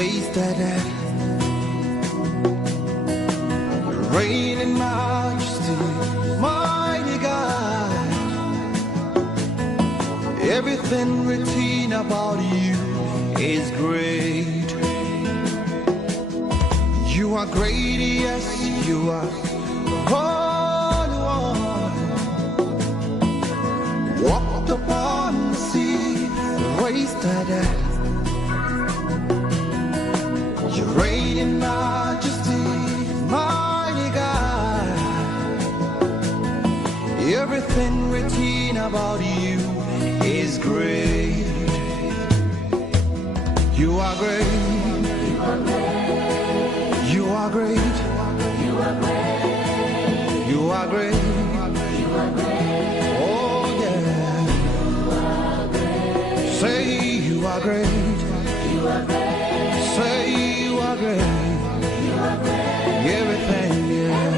raise the dead, reign in majesty, mighty God. Everything written about you is great. You are great, yes, you are Holy One. Walked upon the sea, raised the dead. You reign in majesty, mighty God. Everything written about you is great. You are great. You are great. You are great. You are great. You are great. You are great. Oh yeah. You are great. Say you are great. You are great. Say you are great. You are great. Everything, yeah.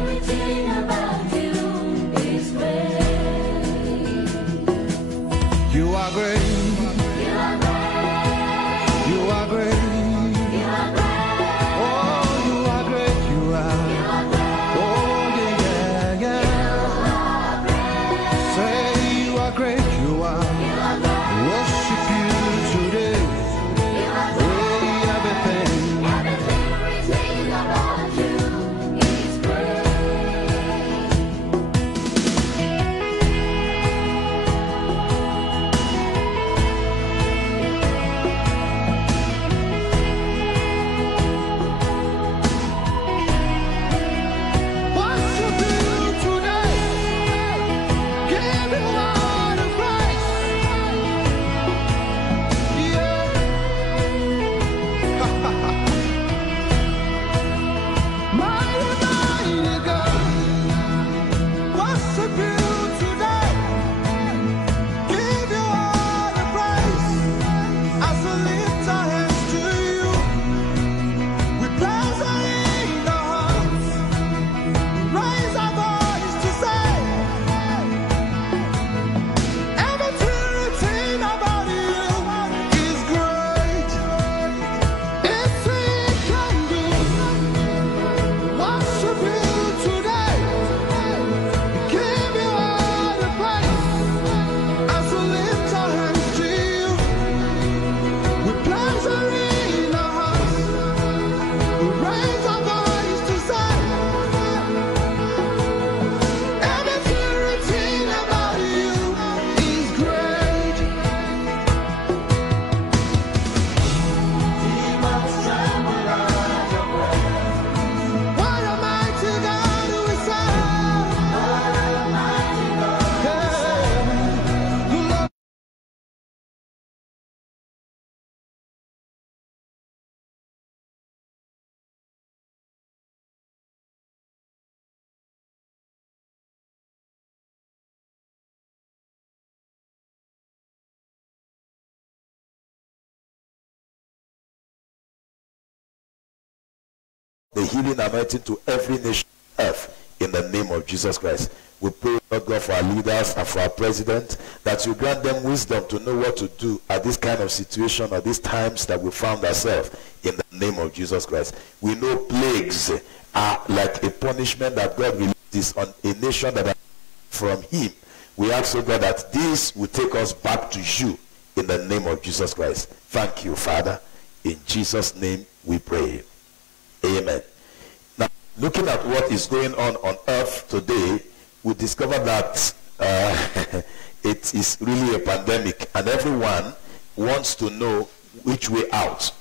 Everything about you is great. You are great. You are great. You are great. You are great. Oh, you are great. You are. You are great. Oh, yeah, yeah, yeah. Say you are great. You are. You are great. Worship you today. You are great. Everything. Everything about you is great. Worship you today. Give you all the praise. Yeah. Mighty, mighty God. Worship you today. Give you all the praise. As we lift our hands to you, we place our in our hearts. Raise our voice to say, everything about you is great. It's we can do. Worship you today. Give you all the praise. As we lift our hands to you, we place our in our hearts. We raise our voice to say, everything about you is great. Demons tremble at your presence. What a mighty God we serve. What a mighty God we serve. You love the healing anointing to every nation on earth in the name of Jesus Christ. We pray, Lord God, for our leaders and for our president, that you grant them wisdom to know what to do at this kind of situation or these times that we found ourselves in the name of Jesus Christ. We know plagues are like a punishment that God releases on a nation that are from him. We ask, oh God, that this will take us back to you in the name of Jesus Christ. Thank you, Father. In Jesus' name we pray. Amen. Now, looking at what is going on earth today, we discover that it is really a pandemic, and everyone wants to know which way out.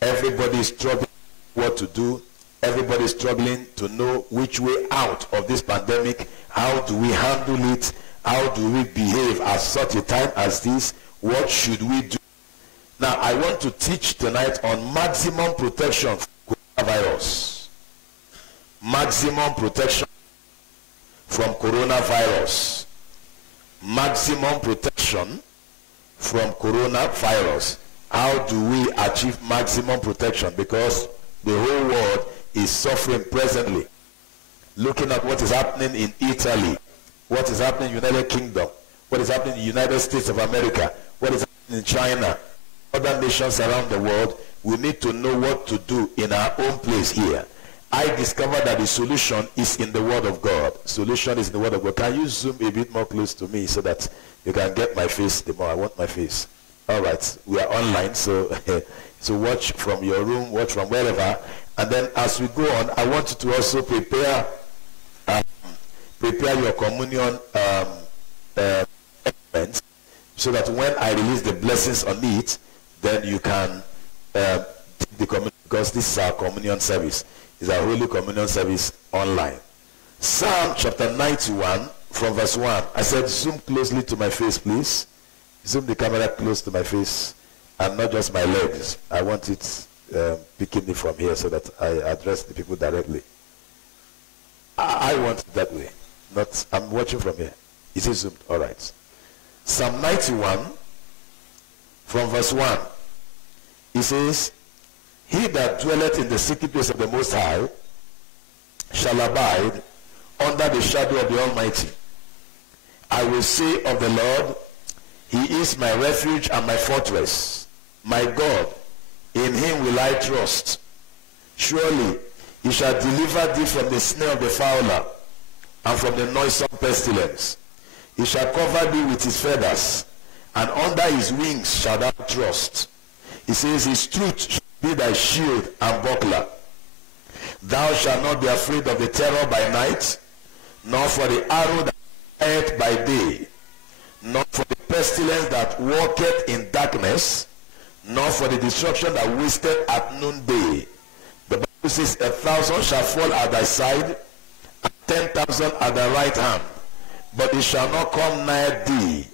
Everybody is struggling what to do. Everybody is struggling to know which way out of this pandemic. How do we handle it? How do we behave at such a time as this? What should we do? Now, I want to teach tonight on maximum protection from coronavirus. Maximum protection from coronavirus. Maximum protection from coronavirus. How do we achieve maximum protection? Because the whole world is suffering presently. Looking at what is happening in Italy, what is happening in the United Kingdom, what is happening in the United States of America, what is happening in China, other nations around the world, we need to know what to do in our own place here. I discovered that the solution is in the Word of God. Solution is in the Word of God. Can you zoom a bit more close to me so that you can get my face the more? I want my face. All right. We are online, so so watch from your room, watch from wherever. And then as we go on, I want you to also prepare your communion elements, so that when I release the blessings on it, then you can take the communion, because this is our communion service. It's our Holy Communion service online. Psalm chapter 91 from verse 1. I said zoom closely to my face, please. Zoom the camera close to my face and not just my legs. I want it picking me from here so that I address the people directly. I want it that way. Not, I'm watching from here. Is it zoomed? All right. Psalm 91 from verse 1. It says, he that dwelleth in the secret place of the Most High shall abide under the shadow of the Almighty. I will say of the Lord, he is my refuge and my fortress, my God, in him will I trust. Surely he shall deliver thee from the snare of the fowler and from the noisome pestilence. He shall cover thee with his feathers, and under his wings shalt thou trust. He says, his truth shall be thy shield and buckler. Thou shalt not be afraid of the terror by night, nor for the arrow that flieth by day, nor for the pestilence that walketh in darkness, nor for the destruction that wasteth at noonday. The Bible says, 1,000 shall fall at thy side, and 10,000 at thy right hand, but it shall not come nigh thee.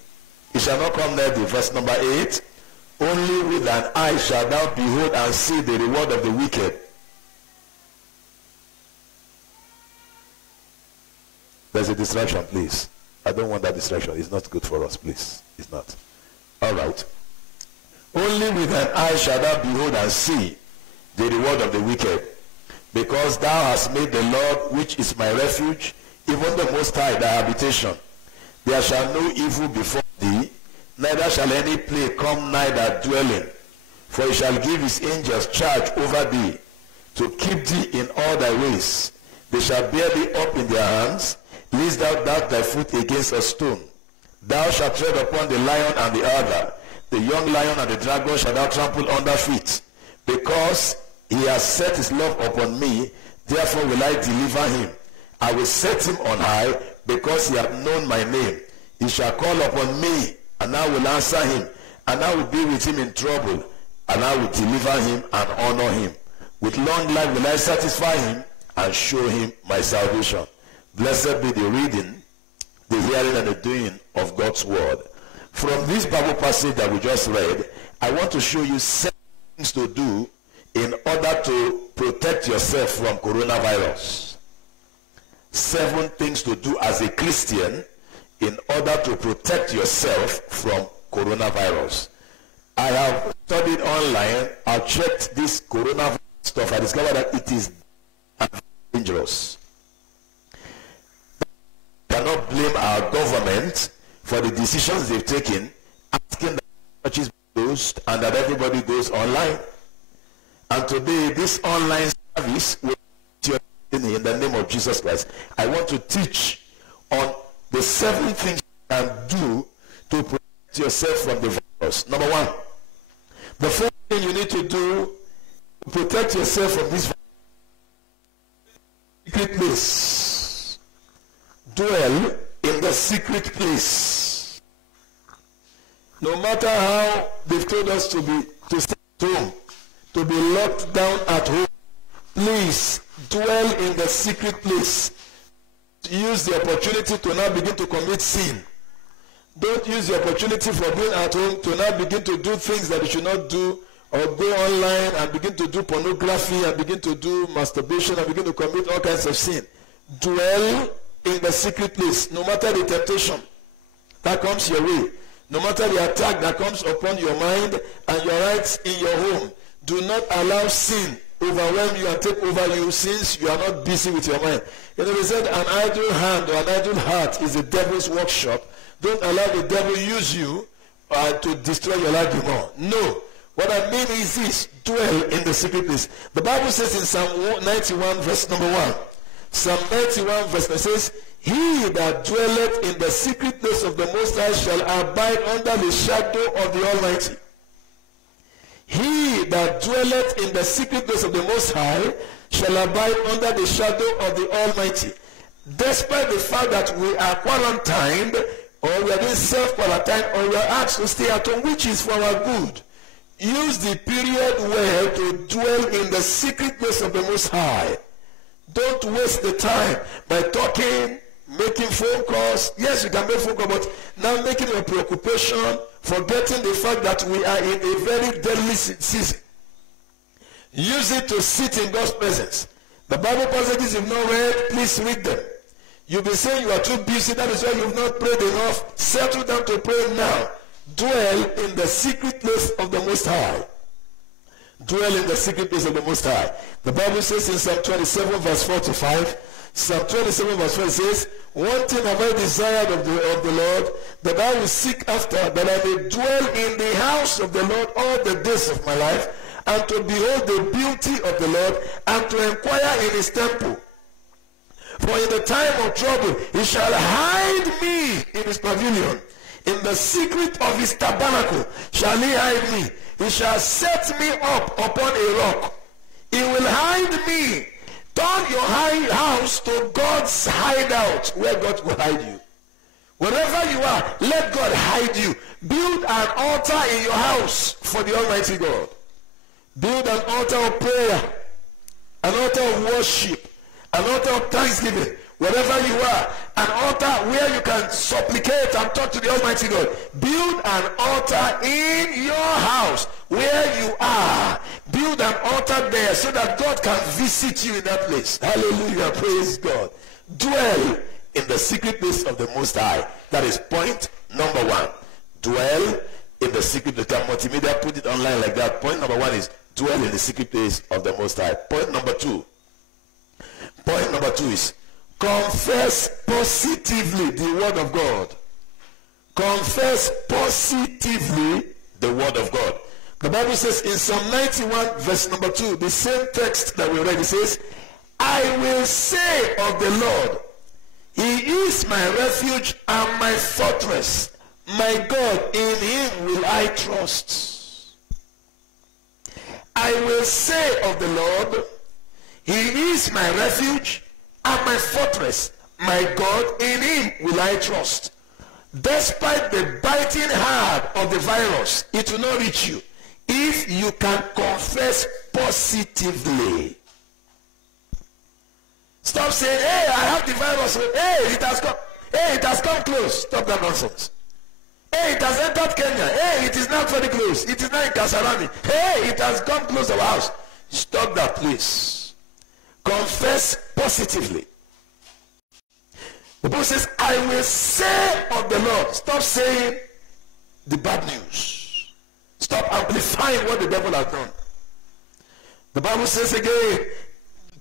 It shall not come nigh thee. Verse number 8. Only with thine eye shalt thou behold and see the reward of the wicked. There's a distraction, please. I don't want that distraction. It's not good for us, please. It's not. All right. Only with thine eye shalt thou behold and see the reward of the wicked. Because thou hast made the Lord, which is my refuge, even the Most High, thy habitation. There shall no evil befall thee, neither shall any plague come nigh thy dwelling. For he shall give his angels charge over thee, to keep thee in all thy ways. They shall bear thee up in their hands, lest thou dash thy foot against a stone. Thou shalt tread upon the lion and the adder, the young lion and the dragon shalt thou trample under feet. Because he has set his love upon me, therefore will I deliver him. I will set him on high, because he hath known my name. He shall call upon me, and I will answer him, and I will be with him in trouble, and I will deliver him and honor him. With long life will I satisfy him, and show him my salvation. Blessed be the reading, the hearing, and the doing of God's word. From this Bible passage that we just read, I want to show you 7 things to do in order to protect yourself from coronavirus. 7 things to do as a Christian in order to protect yourself from coronavirus. I have studied online. I've checked this coronavirus stuff. I discovered that it is dangerous. We cannot blame our government for the decisions they've taken, asking that churches be closed and that everybody goes online. And today, this online service will be in the name of Jesus Christ. I want to teach on the 7 things you can do to protect yourself from the virus. Number 1, the first thing you need to do to protect yourself from this virus, secret place. Dwell in the secret place. No matter how they've told us to stay at home, to be locked down at home, please dwell in the secret place. Use the opportunity to now begin to commit sin. Don't use the opportunity for being at home to now begin to do things that you should not do, or go online and begin to do pornography and begin to do masturbation and begin to commit all kinds of sin. Dwell in the secret place. No matter the temptation that comes your way, no matter the attack that comes upon your mind and your rights in your home, do not allow sin overwhelm you and take over you, since you are not busy with your mind. You know, they said an idle hand or an idle heart is the devil's workshop. Don't allow the devil use you to destroy your life more. No. What I mean is this: dwell in the secret place. The Bible says in Psalm 91 verse number 1. Psalm 91 verse 1 says, he that dwelleth in the secret place of the Most High shall abide under the shadow of the Almighty. He that dwelleth in the secret place of the Most High shall abide under the shadow of the Almighty. Despite the fact that we are quarantined, or we are being self-quarantined, or we are asked to stay at home, which is for our good, use the period well to dwell in the secret place of the Most High. Don't waste the time by talking, making phone calls. Yes, you can make phone calls, but now making a preoccupation, forgetting the fact that we are in a very deadly season. Use it to sit in God's presence. The Bible passages you've not read, please read them. You've been saying you are too busy, that is why you've not prayed enough. Settle down to pray now. Dwell in the secret place of the Most High. Dwell in the secret place of the Most High. The Bible says in Psalm 27 verse 4 to 5, Psalm 27 verse 4 says, one thing have I desired of the Lord, that I will seek after, that I may dwell in the house of the Lord all the days of my life, and to behold the beauty of the Lord, and to inquire in his temple. For in the time of trouble he shall hide me in his pavilion. In the secret of his tabernacle shall he hide me. He shall set me up upon a rock. He will hide me. Turn your house to God's hideout, where God will hide you. Wherever you are, let God hide you. Build an altar in your house for the Almighty God. Build an altar of prayer, an altar of worship, an altar of thanksgiving. Wherever you are, an altar where you can supplicate and talk to the Almighty God. Build an altar in your house where you are. Build an altar there so that God can visit you in that place. Hallelujah. Praise God. Dwell in the secret place of the Most High. That is point number 1. Dwell in the secret place. Can multimedia put it online like that? Point number 1 is dwell in the secret place of the Most High. Point number 2. Point number 2 is confess positively the word of God. Confess positively the word of God. The Bible says in Psalm 91 verse number 2, the same text that we read, it says, I will say of the Lord, he is my refuge and my fortress. My God, in him will I trust. I will say of the Lord, he is my refuge and my fortress. My God, in him will I trust. Despite the biting hard of the virus, it will not reach you if you can confess positively. Stop saying, hey, I have the virus. Hey, it has come. Hey, it has come close. Stop that nonsense. Hey, it has entered Kenya. Hey, it is not very close. It is not in Kasarani. Hey, it has come close to our house. Stop that, please. Confess positively. The Bible says, I will say of the Lord. Stop saying the bad news. Stop amplifying what the devil has done. The Bible says again,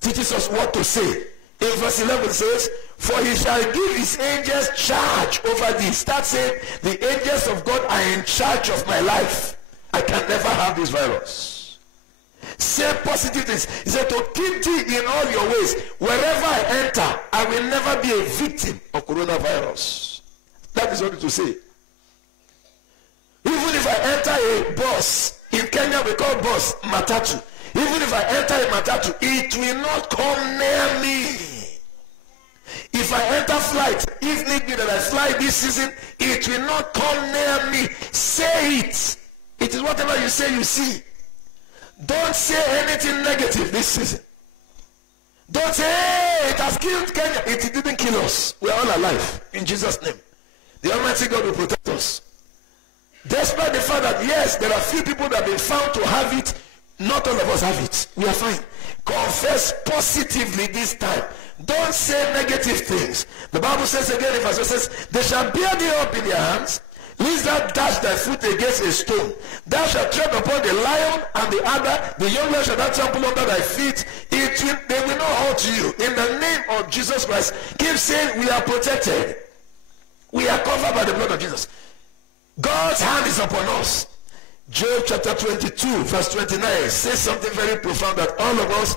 teaches us what to say. In verse 11 says, for he shall give his angels charge over thee. Start saying, the angels of God are in charge of my life. I can never have this virus. Say positive things. He said to keep thee in all your ways. Wherever I enter, I will never be a victim of coronavirus. That is what it will say. Even if I enter a bus, in Kenya we call bus matatu. Even if I enter a matatu, it will not come near me. If I enter flight, if need be that I fly this season, it will not come near me. Say it. It is whatever you say you see. Don't say anything negative this season. Don't say, hey, it has killed Kenya. It didn't kill us. We are all alive. In Jesus' name. The Almighty God will protect us. Despite the fact that, yes, there are few people that have been found to have it, not all of us have it. We are fine. Confess positively this time. Don't say negative things. The Bible says again in verse 1 says, they shall bear thee up in their hands, lest thou dash thy foot against a stone. Thou shalt tread upon the lion and the adder, the young lion shall thou trample under thy feet. They will not hurt you. In the name of Jesus Christ, keep saying we are protected. We are covered by the blood of Jesus. God's hand is upon us. Job chapter 22, verse 29 says something very profound that all of us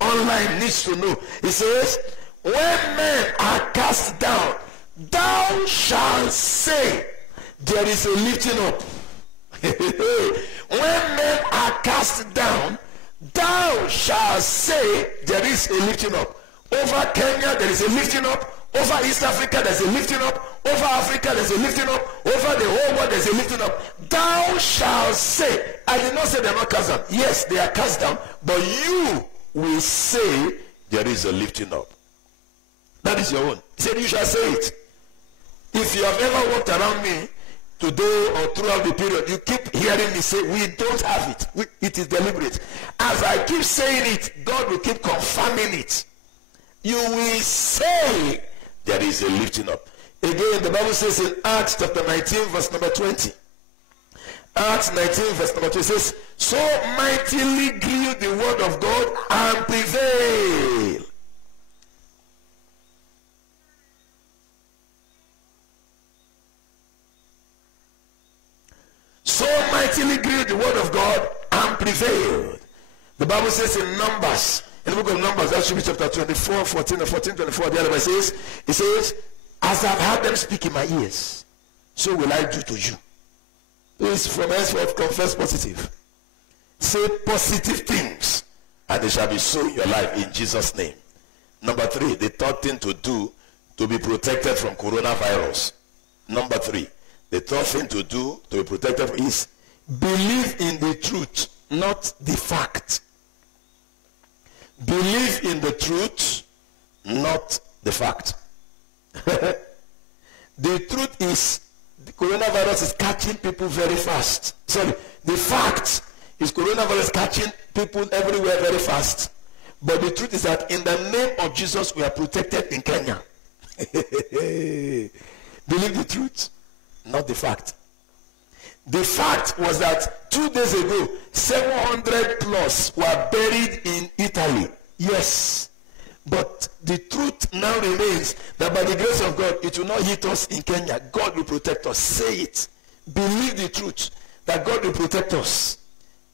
online needs to know. It says, when men are cast down, thou shalt say, there is a lifting up. When men are cast down, thou shalt say, there is a lifting up. Over Kenya, there is a lifting up. Over East Africa, there's a lifting up. Over Africa, there's a lifting up. Over the whole world, there's a lifting up. Thou shalt say. I did not say they're not cast down. Yes, they are cast down. But you will say, there is a lifting up. That is your own. He said, you shall say it. If you have ever walked around me today or throughout the period, you keep hearing me say, we don't have it. It is deliberate. As I keep saying it, God will keep confirming it. You will say, there is a lifting up. Again, the Bible says in Acts chapter 19, verse number 20. Acts 19, verse number 20 says, so mightily grew the word of God and prevailed. So mightily grew the word of God and prevailed. The Bible says in Numbers, in the book of Numbers, that should be chapter 24, 14, 24, the other one says, it says, as I've heard them speak in my ears, so will I do to you. Please, from henceforth, confess positive. Say positive things, and they shall be so in your life in Jesus' name. Number 3, the third thing to do to be protected from coronavirus. Number 3, the third thing to do to be protected is believe in the truth, not the fact. Believe in the truth, not the fact. The truth is, the coronavirus is catching people very fast. Sorry, the fact is coronavirus catching people everywhere very fast. But the truth is that in the name of Jesus, we are protected in Kenya. Believe the truth, not the fact. The fact was that 2 days ago, 700 plus were buried in Italy. Yes. But the truth now remains that by the grace of God, it will not hit us in Kenya. God will protect us. Say it. Believe the truth that God will protect us.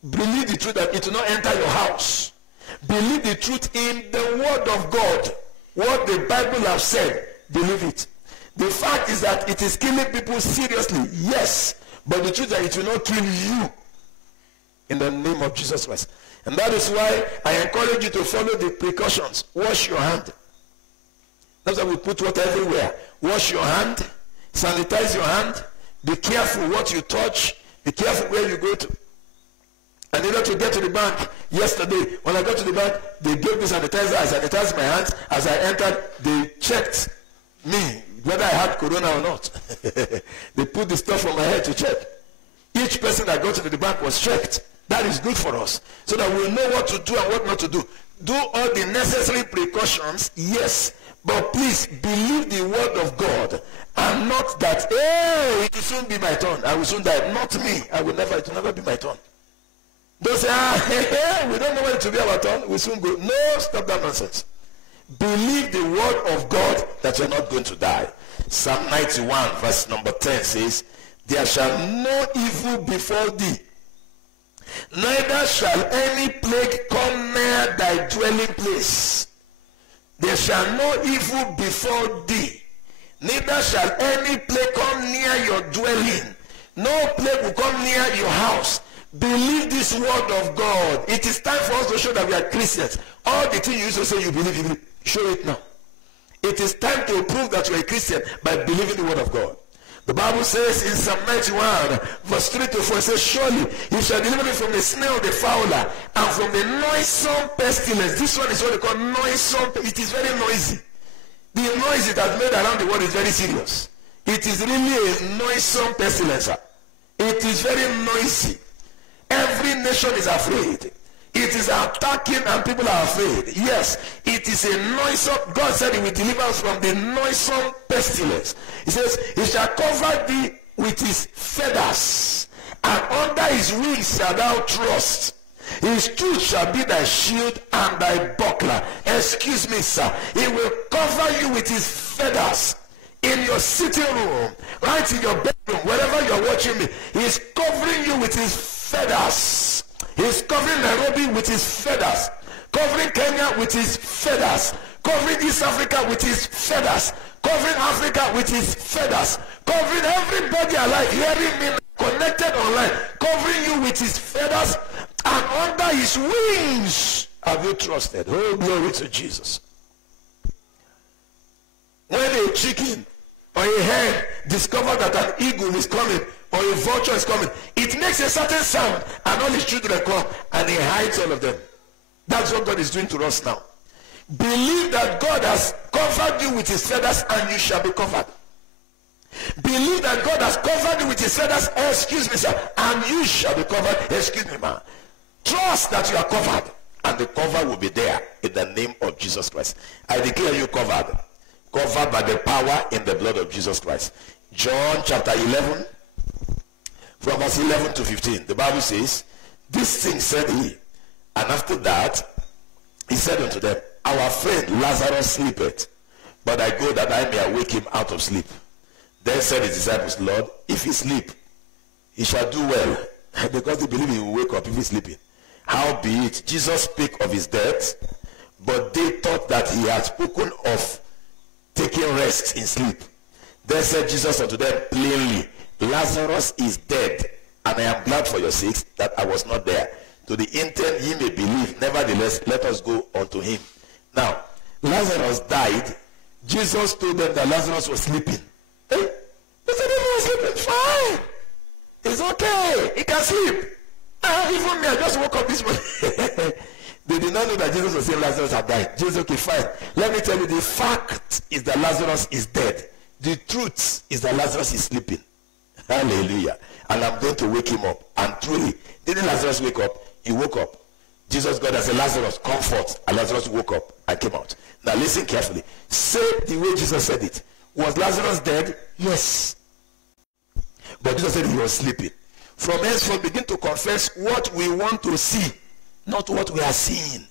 Believe the truth that it will not enter your house. Believe the truth in the word of God. What the Bible has said, believe it. The fact is that it is killing people seriously. Yes. But the truth is that it will not kill you in the name of Jesus Christ. And that is why I encourage you to follow the precautions. Wash your hand. That's why we put water everywhere. Wash your hand. Sanitize your hand. Be careful what you touch. Be careful where you go to. I needed to get to the bank yesterday. When I got to the bank, they gave me sanitizer. I sanitized my hands. As I entered, they checked me, whether I had corona or not. They put the stuff on my head to check. Each person that got to the bank was checked. That is good for us, so that we'll know what to do and what not to do. Do all the necessary precautions, yes, but please believe the word of God, and not that, oh, it will soon be my turn. I will soon die. Not me. It will never be my turn. Don't say, we don't know when it will be our turn. We'll soon go. No, stop that nonsense. Believe the word of God that you're not going to die. Psalm 91, verse number 10 says, there shall no evil befall thee, neither shall any plague come near thy dwelling place. There shall no evil befall thee, neither shall any plague come near your dwelling. No plague will come near your house. Believe this word of God. It is time for us to show that we are Christians. All the things you used to say you believe, show it now. It is time to prove that you are a Christian by believing the word of God. The Bible says in Psalm 91, verse 3 to 4, it says, surely he shall deliver me from the snare of the fowler and from the noisome pestilence. This one is what they call noisome. It is very noisy. The noise it has made around the world is very serious. It is really a noisome pestilence. It is very noisy. Every nation is afraid. It is attacking and people are afraid. Yes, it is a noisome. God said he will deliver us from the noisome pestilence. He says, he shall cover thee with his feathers, and under his wings shalt thou trust. His truth shall be thy shield and thy buckler. Excuse me, sir. He will cover you with his feathers. In your sitting room, right in your bedroom, wherever you're watching me, he's covering you with his feathers. He's covering Nairobi with his feathers, covering Kenya with his feathers, covering East Africa with his feathers, covering Africa with his feathers, covering everybody alive hearing me connected online, covering you with his feathers, and under his wings have you trusted. Oh, glory to Jesus. When a chicken or a hen discover that an eagle is coming or a vulture is coming, it makes a certain sound, and all his children come and he hides all of them. That's what God is doing to us now. Believe that God has covered you with his feathers and you shall be covered. Believe that God has covered you with his feathers, excuse me sir, and you shall be covered, excuse me man. Trust that you are covered, and the cover will be there in the name of Jesus Christ. I declare you covered. Covered by the power in the blood of Jesus Christ. John chapter 11, from verse 11 to 15. The Bible says, this thing said he, and after that, he said unto them, our friend Lazarus sleepeth, but I go that I may awake him out of sleep. Then said his disciples, Lord, if he sleep, he shall do well, because they believe he will wake up if he's sleeping. Howbeit, Jesus spake of his death, but they thought that he had spoken of taking rest in sleep. Then said Jesus unto them plainly, Lazarus is dead, and I am glad for your sakes that I was not there, to the intent ye may believe. Nevertheless, let us go unto him. Now, Lazarus died. Jesus told them that Lazarus was sleeping. Hey, they said he was sleeping. Fine. It's okay. He can sleep. Even me, I just woke up this morning. They did not know that Jesus was saying Lazarus had died. Jesus, okay, fine. Let me tell you, the fact is that Lazarus is dead. The truth is that Lazarus is sleeping. Hallelujah. And I'm going to wake him up. And truly, didn't Lazarus wake up? He woke up. Jesus got as a Lazarus, come forth. And Lazarus woke up and came out. Now listen carefully. Say the way Jesus said it. Was Lazarus dead? Yes. But Jesus said he was sleeping. From henceforth, begin to confess what we want to see, not what we are seeing.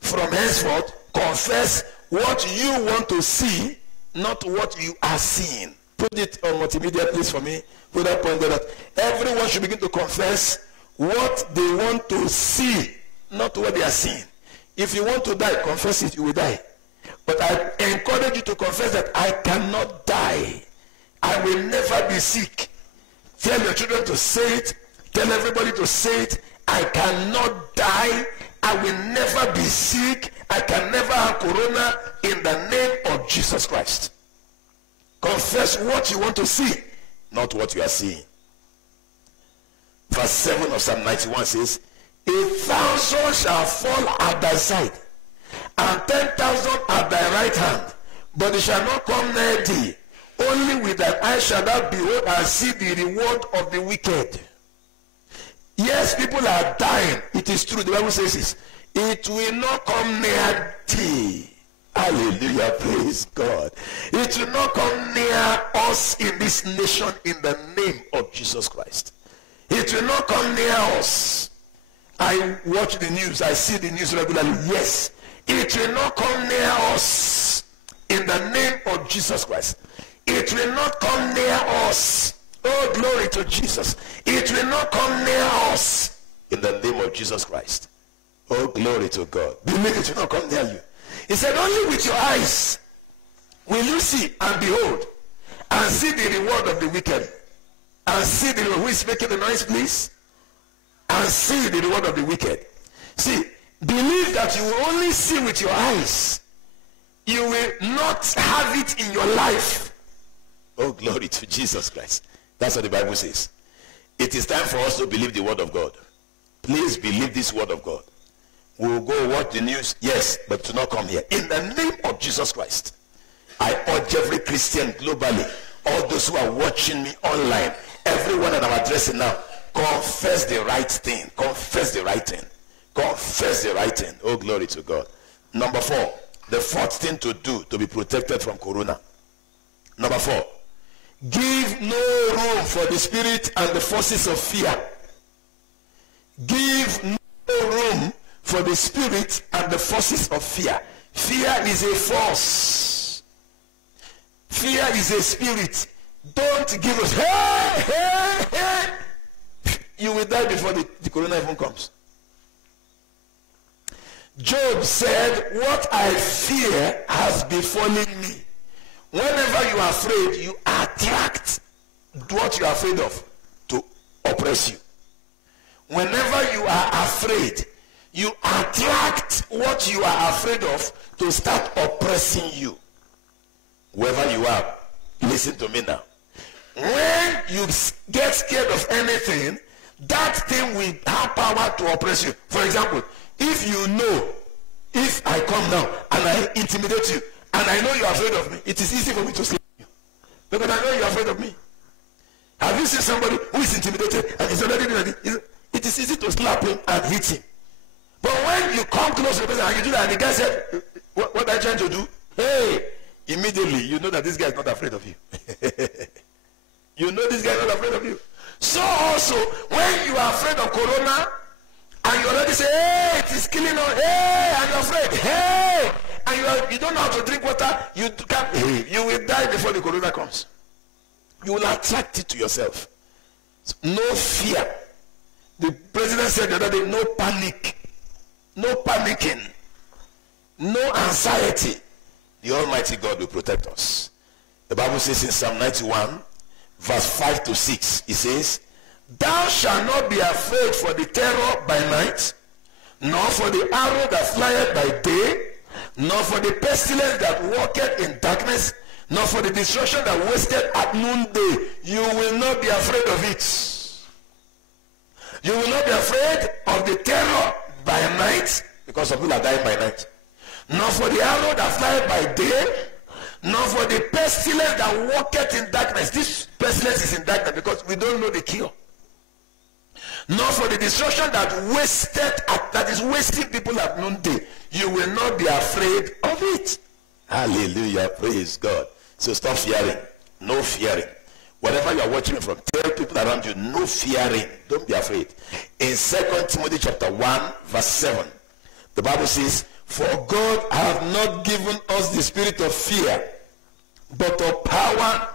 From henceforth, confess what you want to see, not what you are seeing. Put it on multimedia, please, for me. Put that point there, that everyone should begin to confess what they want to see, not what they are seeing. If you want to die, confess it, you will die. But I encourage you to confess that I cannot die. I will never be sick. Tell your children to say it. Tell everybody to say it. I cannot die. I will never be sick. I can never have corona, in the name of Jesus Christ. Confess what you want to see, not what you are seeing. Verse 7 of Psalm 91 says, 1,000 shall fall at thy side, and 10,000 at thy right hand, but it shall not come near thee. Only with thine eyes shall thou behold and see the reward of the wicked. Yes, people are dying. It is true. The Bible says this. It will not come near thee. Hallelujah. Praise God. It will not come near us in this nation, in the name of Jesus Christ. It will not come near us. I watch the news. I see the news regularly. Yes. It will not come near us in the name of Jesus Christ. It will not come near us. Oh, glory to Jesus. It will not come near us in the name of Jesus Christ. Oh, glory to God. Believe it will not come near you. He said, only with your eyes will you see and behold and see the reward of the wicked. And see the who is making the noise, please. And see the reward of the wicked. See, believe that you will only see with your eyes. You will not have it in your life. Oh, glory to Jesus Christ. That's what the Bible says. It is time for us to believe the word of God. Please believe this word of God. We will go watch the news, yes, but to not come here. In the name of Jesus Christ, I urge every Christian globally, all those who are watching me online, everyone that I'm addressing now, confess the right thing. Confess the right thing. Confess the right thing. Oh, glory to God. Number 4, the fourth thing to do to be protected from corona. Number 4, give no room for the spirit and the forces of fear. Give no room for the spirit and the forces of fear. Fear is a force. Fear is a spirit. Don't give us, hey, hey, hey. you will die before the corona even comes. Job said, what I fear has befallen me. Whenever you are afraid, you attract what you are afraid of to oppress you. Whenever you are afraid, you attract what you are afraid of to start oppressing you. Wherever you are, listen to me now. When you get scared of anything, that thing will have power to oppress you. For example, if you know, if I come now and I intimidate you, and I know you are afraid of me, it is easy for me to slap you. Because I know you are afraid of me. Have you seen somebody who is intimidated and is already doing it? It is easy to slap him and hit him. But when you come close to the person and you do that, and the guy said, what are you trying to do? Hey, immediately you know that this guy is not afraid of you. You know this guy is not afraid of you. So also, when you are afraid of corona, and you already say, hey, it is killing us, hey, and you're afraid, hey, and you don't know how to drink water, you will die before the corona comes. You will attract it to yourself. No fear. The president said the other day, no panic, no panicking, no anxiety. The Almighty God will protect us. The Bible says in Psalm 91, verse 5 to 6, it says, thou shalt not be afraid for the terror by night, nor for the arrow that flieth by day, nor for the pestilence that walketh in darkness, nor for the destruction that wasteth at noonday. You will not be afraid of it. You will not be afraid of the terror by night, because some people are dying by night, nor for the arrow that flieth by day, nor for the pestilence that walketh in darkness. This pestilence is in darkness because we don't know the cure. Nor for the destruction that is wasting people at noonday. You will not be afraid of it. Hallelujah. Praise God. So stop fearing. No fearing. Whatever you are watching from, tell people around you, no fearing. Don't be afraid. In 2 Timothy chapter 1, verse 7, the Bible says, for God hath not given us the spirit of fear, but of power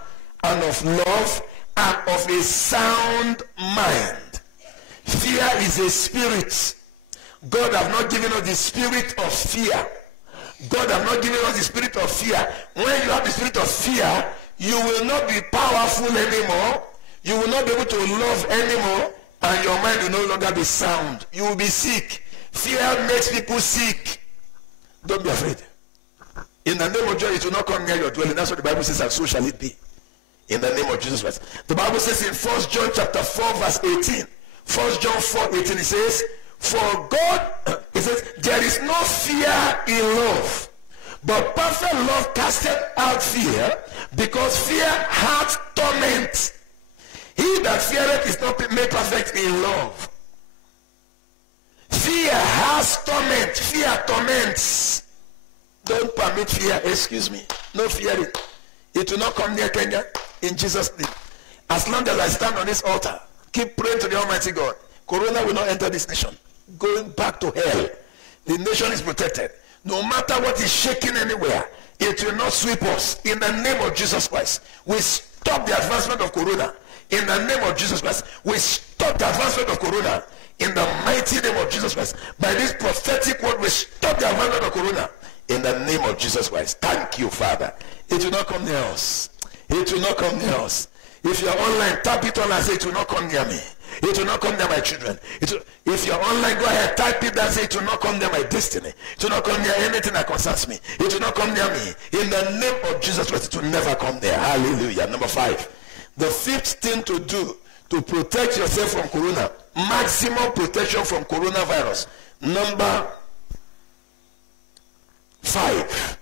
and of love and of a sound mind. Fear is a spirit. God has not given us the spirit of fear. God has not given us the spirit of fear. When you have the spirit of fear, you will not be powerful anymore. You will not be able to love anymore. And your mind will no longer be sound. You will be sick. Fear makes people sick. Don't be afraid. In the name of Jesus, it will not come near your dwelling. That's what the Bible says, and so shall it be. In the name of Jesus Christ. The Bible says in 1 John chapter 4, verse 18. 1 John 4, 18, it says, for God, it says, there is no fear in love, but perfect love casteth out fear, because fear hath torment. He that feareth is not made perfect in love. Fear has torment. Fear torments. Don't permit fear. Excuse me. No fearing. It will not come near Kenya in Jesus' name. As long as I stand on this altar, keep praying to the Almighty God. Corona will not enter this nation. Going back to hell. The nation is protected. No matter what is shaking anywhere, it will not sweep us. In the name of Jesus Christ, we stop the advancement of Corona. In the name of Jesus Christ, we stop the advancement of Corona. In the mighty name of Jesus Christ, by this prophetic word, we stop the advancement of Corona. In the name of Jesus Christ. Thank you, Father. It will not come near us. It will not come near us. If you're online, tap it on and say, it will not come near me. It will not come near my children. If you're online, go ahead, type it and say, it will not come near my destiny. It will not come near anything that concerns me. It will not come near me. In the name of Jesus Christ, it will never come there. Hallelujah. Number 5. The 5th thing to do to protect yourself from corona, maximum protection from coronavirus. Number 5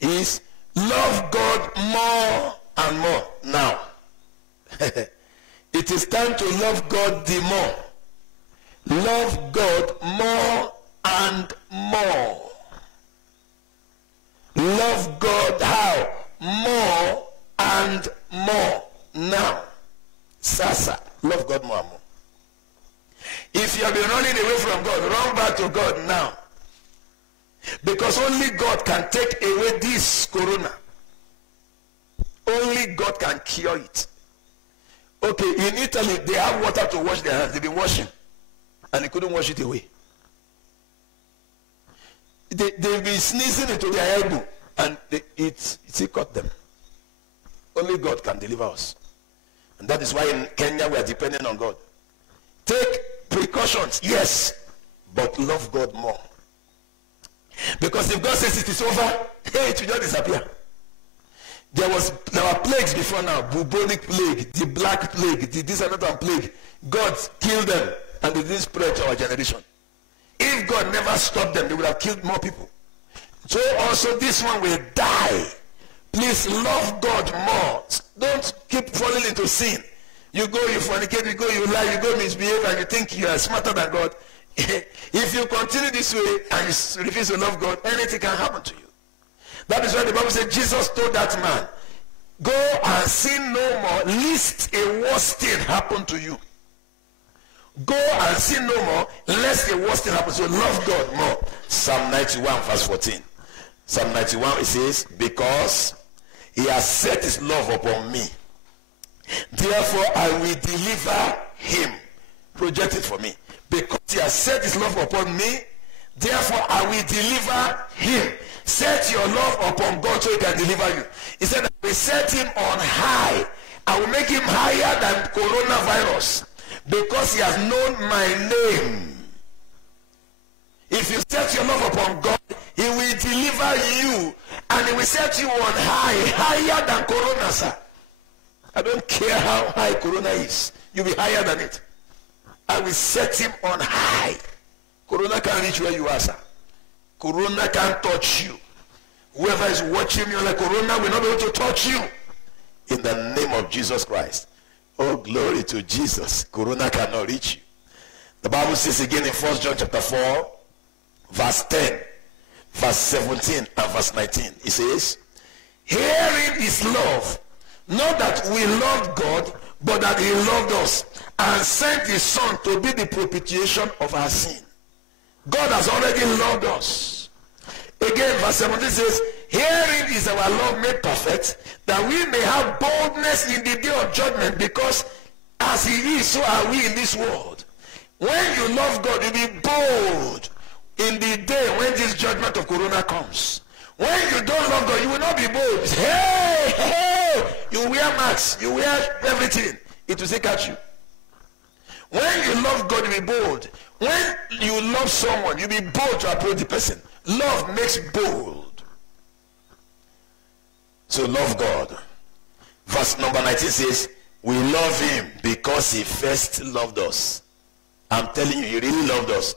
is love God more and more. Now, it is time to love God the more. Love God more and more. Love God how? More and more. Now, Sasa, love God more and more. If you have been running away from God, run back to God now. Because only God can take away this corona. Only God can cure it. Okay, in Italy, they have water to wash their hands. They've been washing. And they couldn't wash it away. They've been sneezing into their elbow. And it caught them. Only God can deliver us. And that is why in Kenya we are depending on God. Take precautions, yes, but love God more. Because if God says it is over, hey, it will just disappear. There were plagues before now, bubonic plague, the black plague, the this and that plague. God killed them and they didn't spread to our generation. If God never stopped them, they would have killed more people. So also this one will die. Please love God more. Don't keep falling into sin. You go, you fornicate, you go, you lie, you go misbehave, and you think you are smarter than God. If you continue this way and you refuse to love God, anything can happen to you. That is why the Bible said Jesus told that man, go and sin no more, lest a worse thing happen to you. Go and sin no more, lest a worse thing happen to you. Love God more. Psalm 91 verse 14. Psalm 91, it says, because he has set his love upon me, therefore I will deliver him. Project it for me. Because he has set his love upon me, therefore I will deliver him. Set your love upon God so he can deliver you. He said, I will set him on high. I will make him higher than coronavirus because he has known my name. If you set your love upon God, he will deliver you and he will set you on high, higher than corona, sir. I don't care how high corona is. You'll be higher than it. I will set him on high. Corona can't reach where you are, sir. Corona can't touch you. Whoever is watching you like corona will not be able to touch you. In the name of Jesus Christ. Oh, glory to Jesus. Corona cannot reach you. The Bible says again in 1 John chapter 4, verse 10, verse 17, and verse 19. It says, herein is love, not that we loved God, but that he loved us and sent his son to be the propitiation of our sin. God has already loved us. Again, verse 17 says, herein is our love made perfect, that we may have boldness in the day of judgment, because as he is, so are we in this world. When you love God, you'll be bold in the day when this judgment of corona comes. When you don't love God, you will not be bold. Hey, hey, you wear masks, you wear everything. It will take at you. When you love God, you'll be bold. When you love someone, you'll be bold to approach the person. Love makes bold. So love God. Verse number 19 says, we love him because he first loved us. I'm telling you, he really loved us.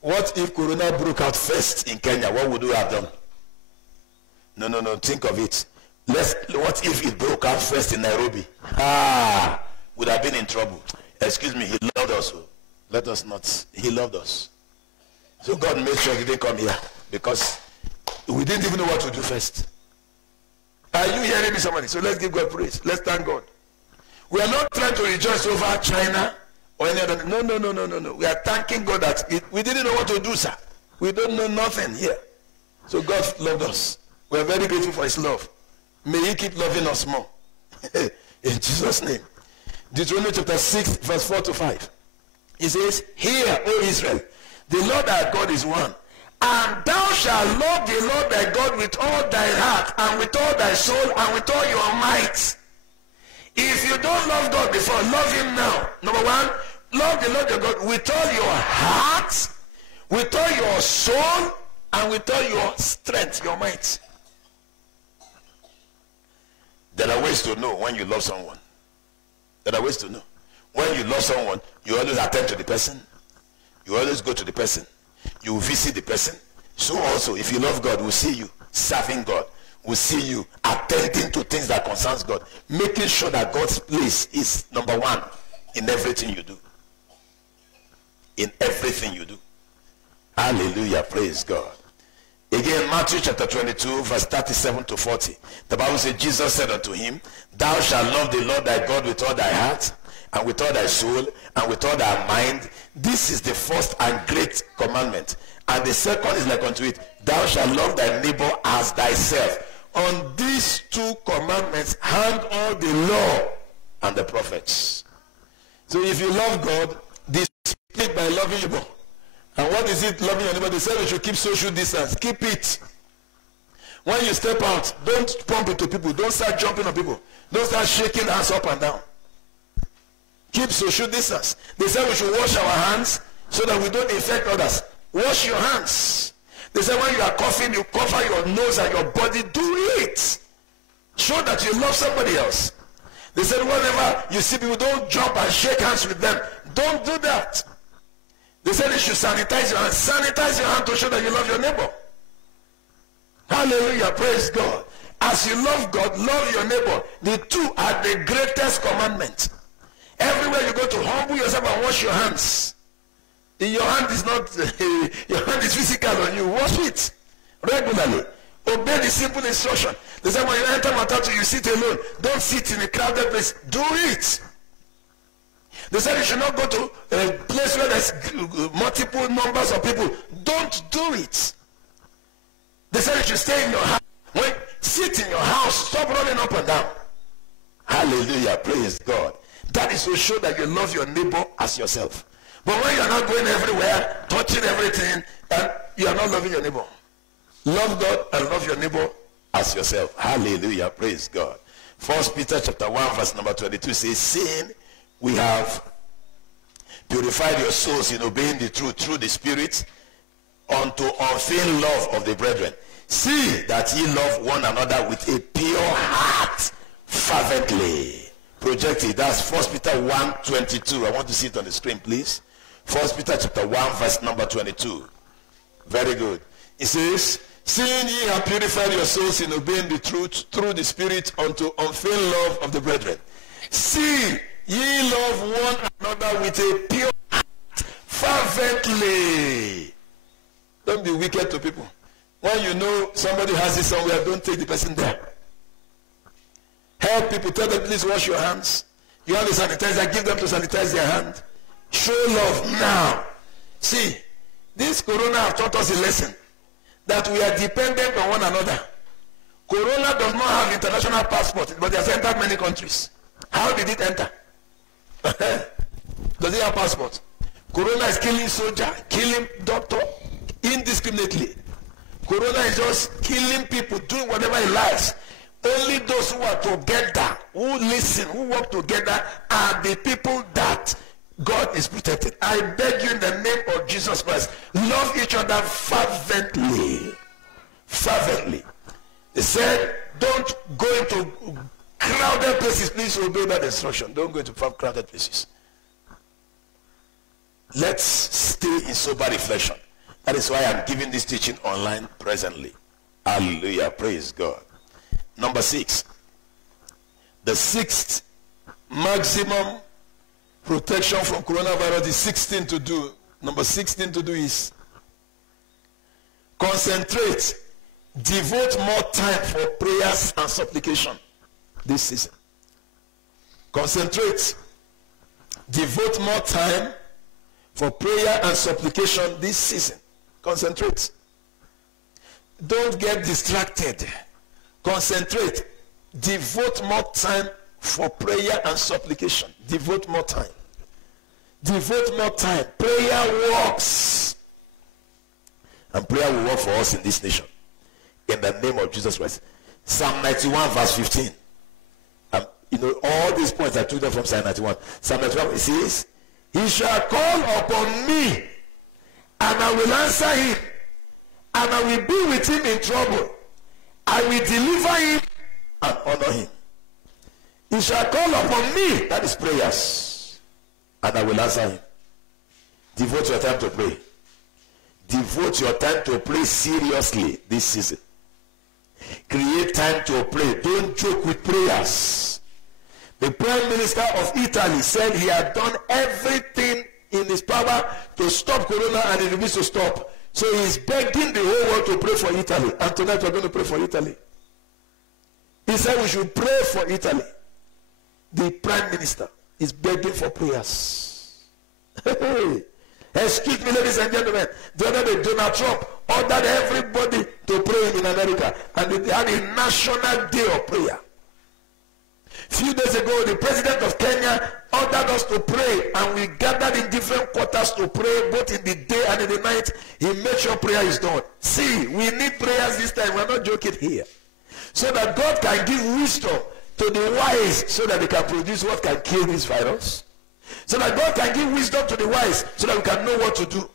What if corona broke out first in Kenya? What would we have done? No, think of it. What if it broke out first in Nairobi? Would have been in trouble. Excuse me, he loved us. Let us not. He loved us. So God made sure he didn't come here because we didn't even know what to do first. Are you hearing me, somebody? So let's give God praise. Let's thank God. We are not trying to rejoice over China or any other. No. We are thanking God that we didn't know what to do, sir. We don't know nothing here. So God loved us. We are very grateful for his love. May he keep loving us more. In Jesus' name. Deuteronomy chapter 6, verse 4 to 5. He says, hear, O Israel, the Lord thy God is one. And thou shalt love the Lord thy God with all thy heart, and with all thy soul, and with all your might. If you don't love God before, love him now. Number one, love the Lord your God with all your heart, with all your soul, and with all your strength, your might. There are ways to know when you love someone. There are ways to know. When you love someone, you always attend to the person. You always go to the person. You visit the person. So also, if you love God, we'll see you serving God. We'll see you attending to things that concerns God. Making sure that God's place is number one in everything you do. In everything you do. Hallelujah. Praise God. Again, Matthew chapter 22, verse 37 to 40. The Bible says, Jesus said unto him, thou shalt love the Lord thy God with all thy heart, and with all thy soul, and with all thy mind. This is the first and great commandment. And the second is like unto it, thou shalt love thy neighbor as thyself. On these two commandments hang all the law and the prophets. So if you love God, display it by loving your neighbor. And what is it, loving your neighbor? They say we should keep social distance. Keep it. When you step out, don't bump into people. Don't start jumping on people. Don't start shaking hands up and down. Keep social distance. They say we should wash our hands so that we don't infect others. Wash your hands. They say when you are coughing, you cover your nose and your body. Do it. Show that you love somebody else. They said whenever you see people, don't jump and shake hands with them. Don't do that. They said you should sanitize your hands. Sanitize your hand to show that you love your neighbor. Hallelujah. Praise God. As you love God, love your neighbor. The two are the greatest commandment. Everywhere you go to, humble yourself and wash your hands. Your hand is not, your hand is physical on you. Wash it regularly. Obey the simple instruction. They say when you enter Matatu, you sit alone. Don't sit in a crowded place. Do it. They said you should not go to a place where there's multiple numbers of people. Don't do it. They said you should stay in your house. Sit in your house. Stop running up and down. Hallelujah. Praise God. That is to show that you love your neighbor as yourself. But when you are not going everywhere, touching everything, and you are not loving your neighbor. Love God and love your neighbor as yourself. Hallelujah. Praise God. 1 Peter chapter 1 verse number 22 says, seeing we have purified your souls in obeying the truth through the Spirit unto unfeigned love of the brethren. See that ye love one another with a pure heart fervently. Projected. That's 1 Peter 1:22. I want to see it on the screen, please. 1 Peter chapter 1 verse number 22. Very good. It says, seeing ye have purified your souls in obeying the truth through the Spirit unto unfeigned love of the brethren. See ye love one another with a pure heart fervently. Don't be wicked to people. When you know somebody has it somewhere, don't take the person there. Help people. Tell them, please wash your hands. You have a sanitizer, give them to sanitize their hand. Show love now. See, this corona has taught us a lesson that we are dependent on one another. Corona does not have international passport, but it has entered many countries. How did it enter? Does it have passport? Corona is killing soldier, killing doctor indiscriminately. Corona is just killing people, doing whatever he likes. Only those who are together, who listen, who work together are the people that God is protected. I beg you in the name of Jesus Christ, love each other fervently. Fervently. They said, don't go into crowded places. Please obey that instruction. Don't go into crowded places. Let's stay in sober reflection. That is why I'm giving this teaching online presently. Hallelujah. Praise God. Number 6. The 6th maximum protection from coronavirus is 16 to do. Number 16 to do is concentrate. Devote more time for prayers and supplication this season. Concentrate. Devote more time for prayer and supplication this season. Concentrate. Don't get distracted. Concentrate. Devote more time for prayer and supplication. Devote more time. Devote more time. Prayer works. And prayer will work for us in this nation. In the name of Jesus Christ. Psalm 91 verse 15. All these points I took them from Psalm 91. Psalm 91, it says, he shall call upon me, and I will answer him, and I will be with him in trouble. I will deliver him and honor him. He shall call upon me, that is prayers, and I will answer him. Devote your time to pray. Devote your time to pray seriously this season. Create time to pray. Don't joke with prayers. The Prime Minister of Italy said he had done everything in his power to stop corona, and he refused to stop. So he's begging the whole world to pray for Italy. And tonight we're going to pray for Italy. He said we should pray for Italy. The Prime Minister is begging for prayers. Excuse me, ladies and gentlemen. The other day, Donald Trump ordered everybody to pray in America. And they had a national day of prayer. Few days ago, the president of Kenya ordered us to pray, and we gathered in different quarters to pray, both in the day and in the night. He made sure prayer is done. See, we need prayers this time. We're not joking here. So that God can give wisdom to the wise so that they can produce what can kill this virus. So that God can give wisdom to the wise so that we can know what to do.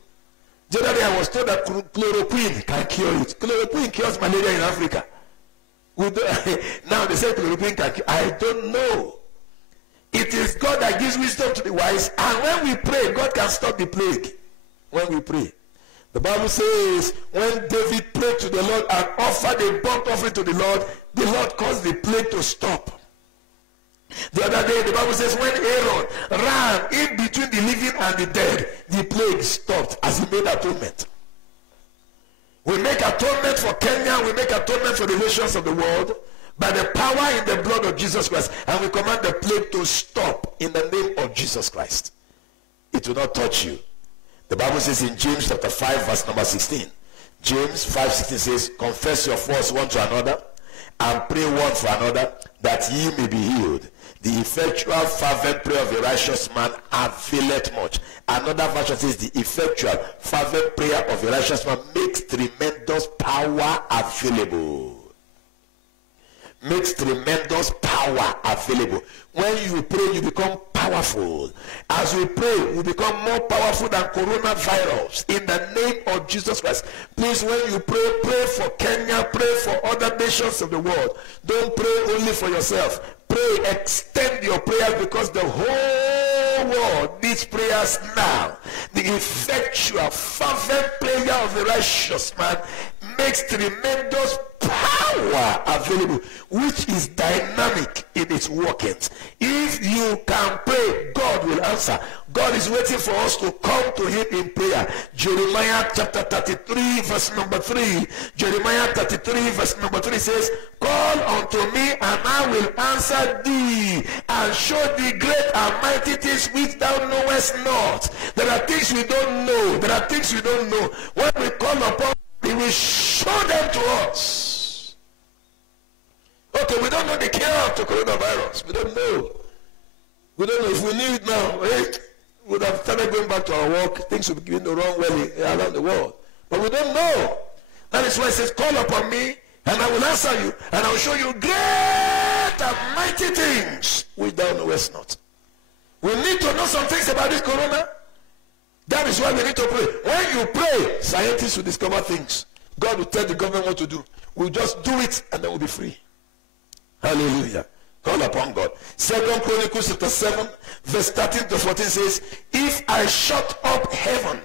The other day I was told that chloroquine can cure it. Chloroquine cures malaria in Africa. Now they say chloroquine can cure. I don't know. It is God that gives wisdom to the wise, and when we pray, God can stop the plague. When we pray. The Bible says, when David prayed to the Lord and offered a burnt offering to the Lord caused the plague to stop. The other day, the Bible says, when Aaron ran in between the living and the dead, the plague stopped as he made atonement. We make atonement for Kenya, we make atonement for the nations of the world by the power in the blood of Jesus Christ, and we command the plague to stop in the name of Jesus Christ. It will not touch you. The Bible says in James chapter 5 verse number 16. James 5:16 says, confess your faults one to another and pray one for another that ye may be healed. The effectual fervent prayer of a righteous man availeth much. Another version says the effectual fervent prayer of a righteous man makes tremendous power available. Makes tremendous power available. When you pray, you become powerful. As we pray, we become more powerful than coronavirus. In the name of Jesus Christ. Please, when you pray, pray for Kenya, pray for other nations of the world. Don't pray only for yourself. Pray, extend your prayers, because the whole world needs prayers now. The effectual, fervent prayer of the righteous man makes tremendous power available, which is dynamic in its workings. If you can pray, God will answer. God is waiting for us to come to him in prayer. Jeremiah chapter 33 verse number 3. Jeremiah 33 verse number 3 says, call unto me and I will answer thee and show thee great and mighty things which thou knowest not. There are things we don't know. There are things we don't know. When we call upon, he will show them to us. Okay, we don't know the cure to coronavirus. We don't know. We don't know. If we knew it now, we would have started going back to our work. Things would begin to run well around the world. But we don't know. That is why it says, call upon me, and I will answer you, and I will show you great and mighty things which thou knowest not. We need to know some things about this corona. That is why we need to pray. When you pray, scientists will discover things. God will tell the government what to do. We'll just do it, and then we'll be free. Hallelujah. Call upon God. 2 Chronicles chapter 7 verse 13 to 14 says, if I shut up heaven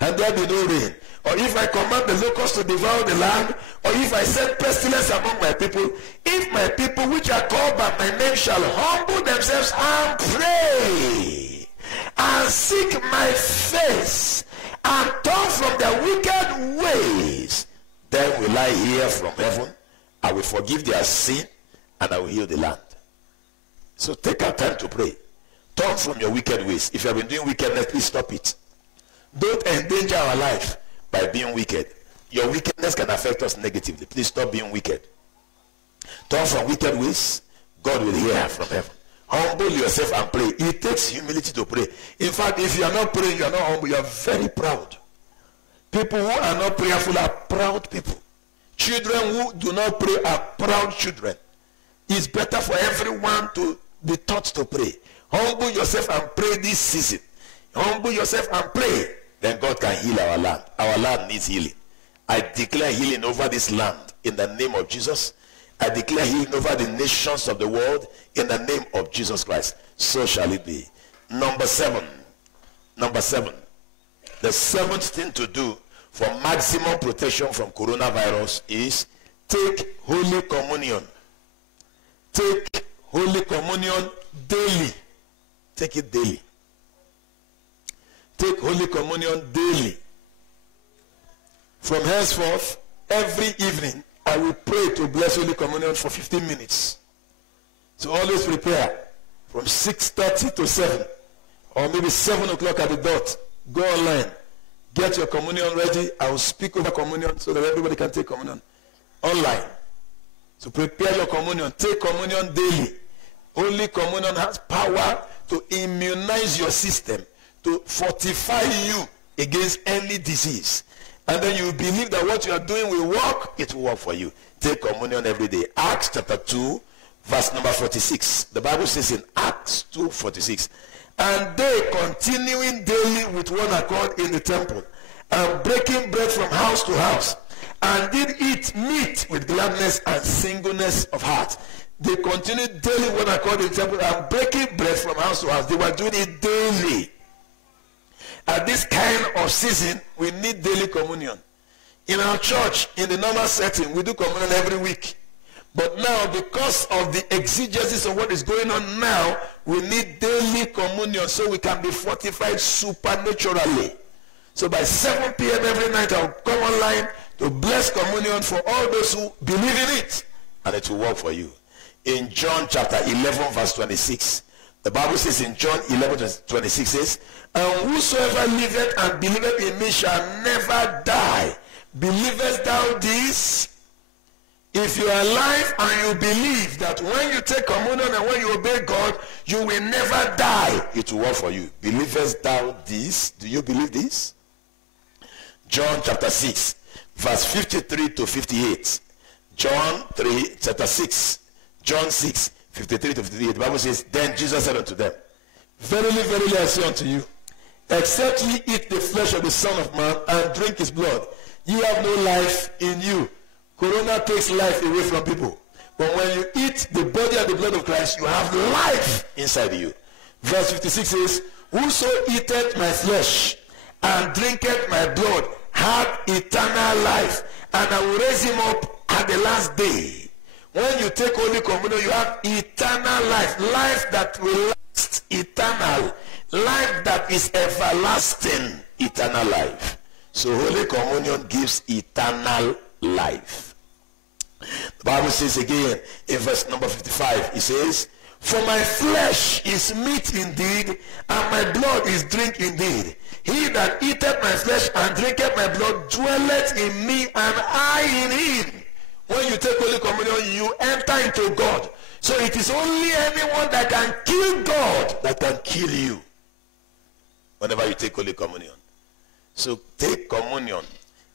and there be no rain, or if I command the locusts to devour the land, or if I send pestilence among my people, if my people which are called by my name shall humble themselves and pray and seek my face and turn from their wicked ways, then will I hear from heaven, I will forgive their sin, and I will heal the land. So take our time to pray. Turn from your wicked ways. If you have been doing wickedness, please stop it. Don't endanger our life by being wicked. Your wickedness can affect us negatively. Please stop being wicked. Turn from wicked ways. God will hear from heaven. Humble yourself and pray. It takes humility to pray. In fact, if you are not praying, you are not humble, you are very proud. People who are not prayerful are proud people. Children who do not pray are proud children. It's better for everyone to be taught to pray. Humble yourself and pray this season. Humble yourself and pray. Then God can heal our land. Our land needs healing. I declare healing over this land in the name of Jesus. I declare healing over the nations of the world in the name of Jesus Christ. So shall it be. Number seven. The seventh thing to do for maximum protection from coronavirus is take Holy Communion. Take Holy Communion daily. Take it daily. Take Holy Communion daily. From henceforth, every evening, I will pray to bless Holy Communion for 15 minutes. So always prepare from 6:30 to 7, or maybe 7 o'clock at the dot. Go online. Get your communion ready. I will speak over communion so that everybody can take communion online. So prepare your communion. Take communion daily. Holy Communion has power to immunize your system, to fortify you against any disease. And then you believe that what you are doing will work, it will work for you. Take communion every day. Acts chapter 2, verse number 46. The Bible says in Acts 2:46, and they continuing daily with one accord in the temple, and breaking bread from house to house, and did eat meat with gladness and singleness of heart. They continued daily one accord in the temple and breaking bread from house to house. They were doing it daily. At this kind of season, we need daily communion. In our church, in the normal setting, we do communion every week. But now, because of the exigencies of what is going on now, we need daily communion so we can be fortified supernaturally. So by 7 p.m. every night, I'll come online to bless communion for all those who believe in it. And it will work for you. In John chapter 11, verse 26, the Bible says in John 11, 26 says, and whosoever liveth and believeth in me shall never die. Believest thou this? If you are alive and you believe that when you take communion and when you obey God, you will never die, it will work for you. Believest thou this? Do you believe this? John chapter 6, verse 53 to 58. John 3, chapter 6. John 6, 53 to 58. The Bible says, then Jesus said unto them, verily, verily, I say unto you, except ye eat the flesh of the Son of Man and drink his blood, ye have no life in you. Corona takes life away from people. But when you eat the body and the blood of Christ, you have life inside you. Verse 56 says, whoso eateth my flesh and drinketh my blood hath eternal life, and I will raise him up at the last day. When you take Holy Communion, you have eternal life. Life that will last, eternal. Life that is everlasting, eternal life. So Holy Communion gives eternal life. The Bible says again in verse number 55, it says, for my flesh is meat indeed, and my blood is drink indeed. He that eateth my flesh and drinketh my blood dwelleth in me, and I in him. When you take Holy Communion, you enter into God. So it is only anyone that can kill God that can kill you whenever you take Holy Communion. So take communion.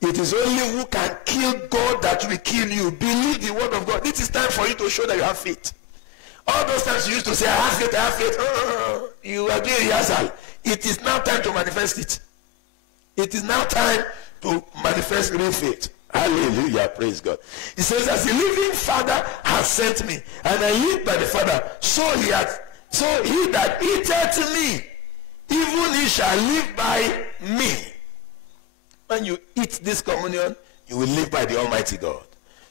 It is only who can kill God that will kill you. Believe the word of God. This is time for you to show that you have faith. All those times you used to say, I have faith, I have faith. You are doing rehearsal. It is now time to manifest it. It is now time to manifest real faith. Hallelujah, praise God. He says, as the living Father has sent me, and I live by the Father, so he that eateth me, even he shall live by me. When you eat this communion, you will live by the Almighty God.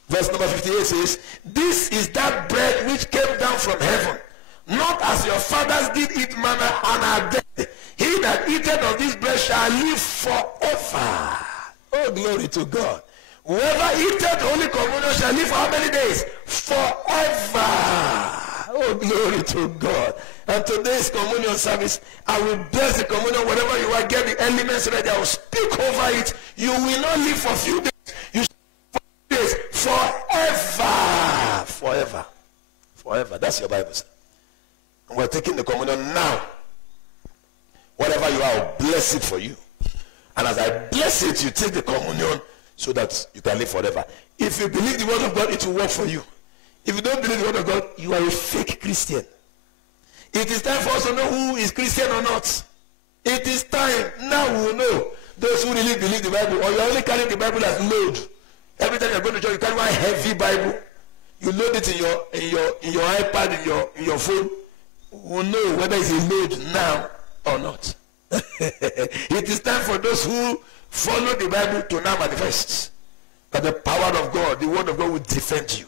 Verse number 58 says, this is that bread which came down from heaven, not as your fathers did eat manna and are dead. He that eateth of this bread shall live forever. Oh, glory to God. Whoever eateth Holy Communion shall live for how many days? Forever. Oh, glory to God. And today's communion service, I will bless the communion wherever you are. Get the elements ready. I will speak over it. You will not live for a few days. You shall live for days. Forever. Forever. Forever. That's your Bible, sir. And we're taking the communion now. Whatever you are, I'll bless it for you. And as I bless it, you take the communion so that you can live forever. If you believe the word of God, it will work for you. If you don't believe the word of God, you are a fake Christian. It is time for us to know who is Christian or not. It is time. Now we will know those who really believe the Bible, or you're only carrying the Bible as load. Every time you're going to church, you carry one heavy Bible. You load it in your iPad, in your phone. We'll know whether it's a load now or not. It is time for those who follow the Bible to now manifest. That the power of God, the word of God will defend you.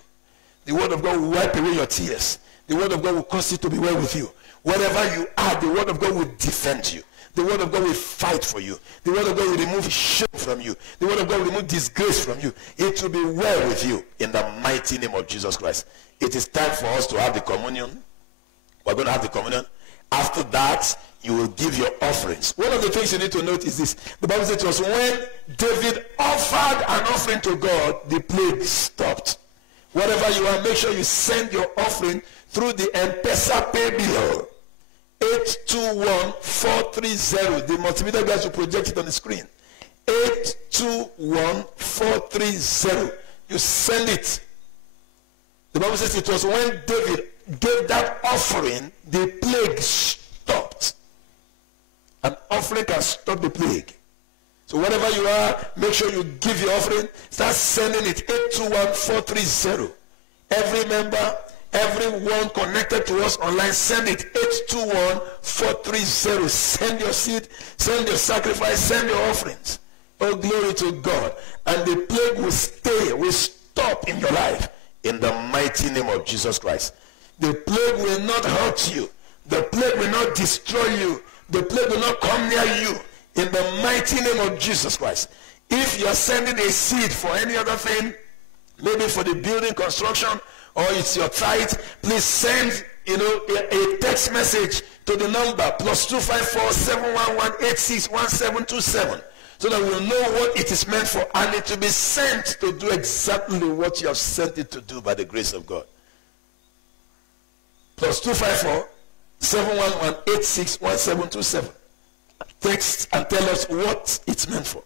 The word of God will wipe away your tears. The word of God will cause you to be well with you. Wherever you are, the word of God will defend you. The word of God will fight for you. The word of God will remove shame from you. The word of God will remove disgrace from you. It will be well with you in the mighty name of Jesus Christ. It is time for us to have the communion. We're going to have the communion. After that, you will give your offerings. One of the things you need to note is this. The Bible says to us, when David offered an offering to God, the plague stopped. Whatever you are, make sure you send your offering through the M-Pesa pay bill. 821430. The multimedia guys will project it on the screen. 821430. You send it. The Bible says it was when David gave that offering, the plague stopped. An offering can stop the plague. So wherever you are, make sure you give your offering. Start sending it. 821430. Every member, everyone connected to us online, send it. 821430. Send your seed, send your sacrifice, send your offerings. Oh, glory to God. And the plague will stay, will stop in your life in the mighty name of Jesus Christ. The plague will not hurt you. The plague will not destroy you. The plague will not come near you in the mighty name of Jesus Christ. If you are sending a seed for any other thing, maybe for the building construction, or it's your tithe, please send a text message to the number +254 711 861727, so that we'll know what it is meant for, and it will be sent to do exactly what you have sent it to do by the grace of God. +254 711 861727. Text and tell us what it's meant for,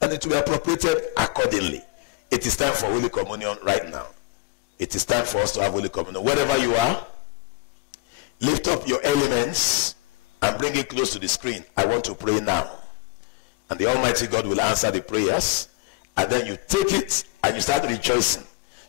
and it will be appropriated accordingly. It is time for Holy Communion right now. It is time for us to have Holy Communion. Wherever you are, lift up your elements and bring it close to the screen. I want to pray now, and the Almighty God will answer the prayers, and then you take it and you start rejoicing.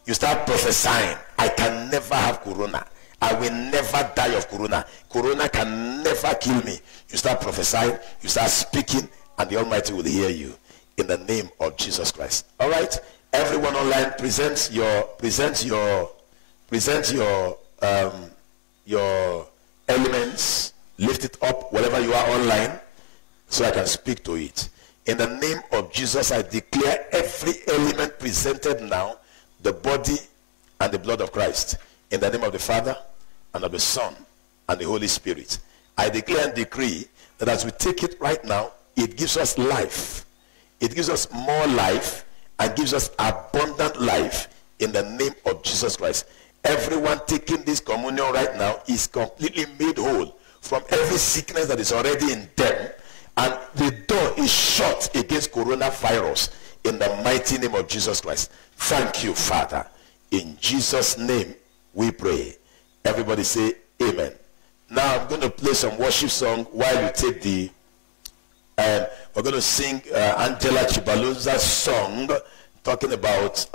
You start prophesying. I can never have corona. I will never die of corona. Corona can never kill me. You start prophesying, you start speaking, and the Almighty will hear you in the name of Jesus Christ. All right? Everyone online, present your elements. Lift it up wherever you are online, so I can speak to it. In the name of Jesus, I declare every element presented now, the body and the blood of Christ. In the name of the Father, and of the Son, and the Holy Spirit. I declare and decree that as we take it right now, it gives us life. It gives us more life, and gives us abundant life in the name of Jesus Christ. Everyone taking this communion right now is completely made whole from every sickness that is already in them, and the door is shut against coronavirus in the mighty name of Jesus Christ. Thank you, Father. In Jesus' name we pray. Everybody say amen. Now I'm going to play some worship song while you take the we're going to sing Angela Chibalonza's song talking about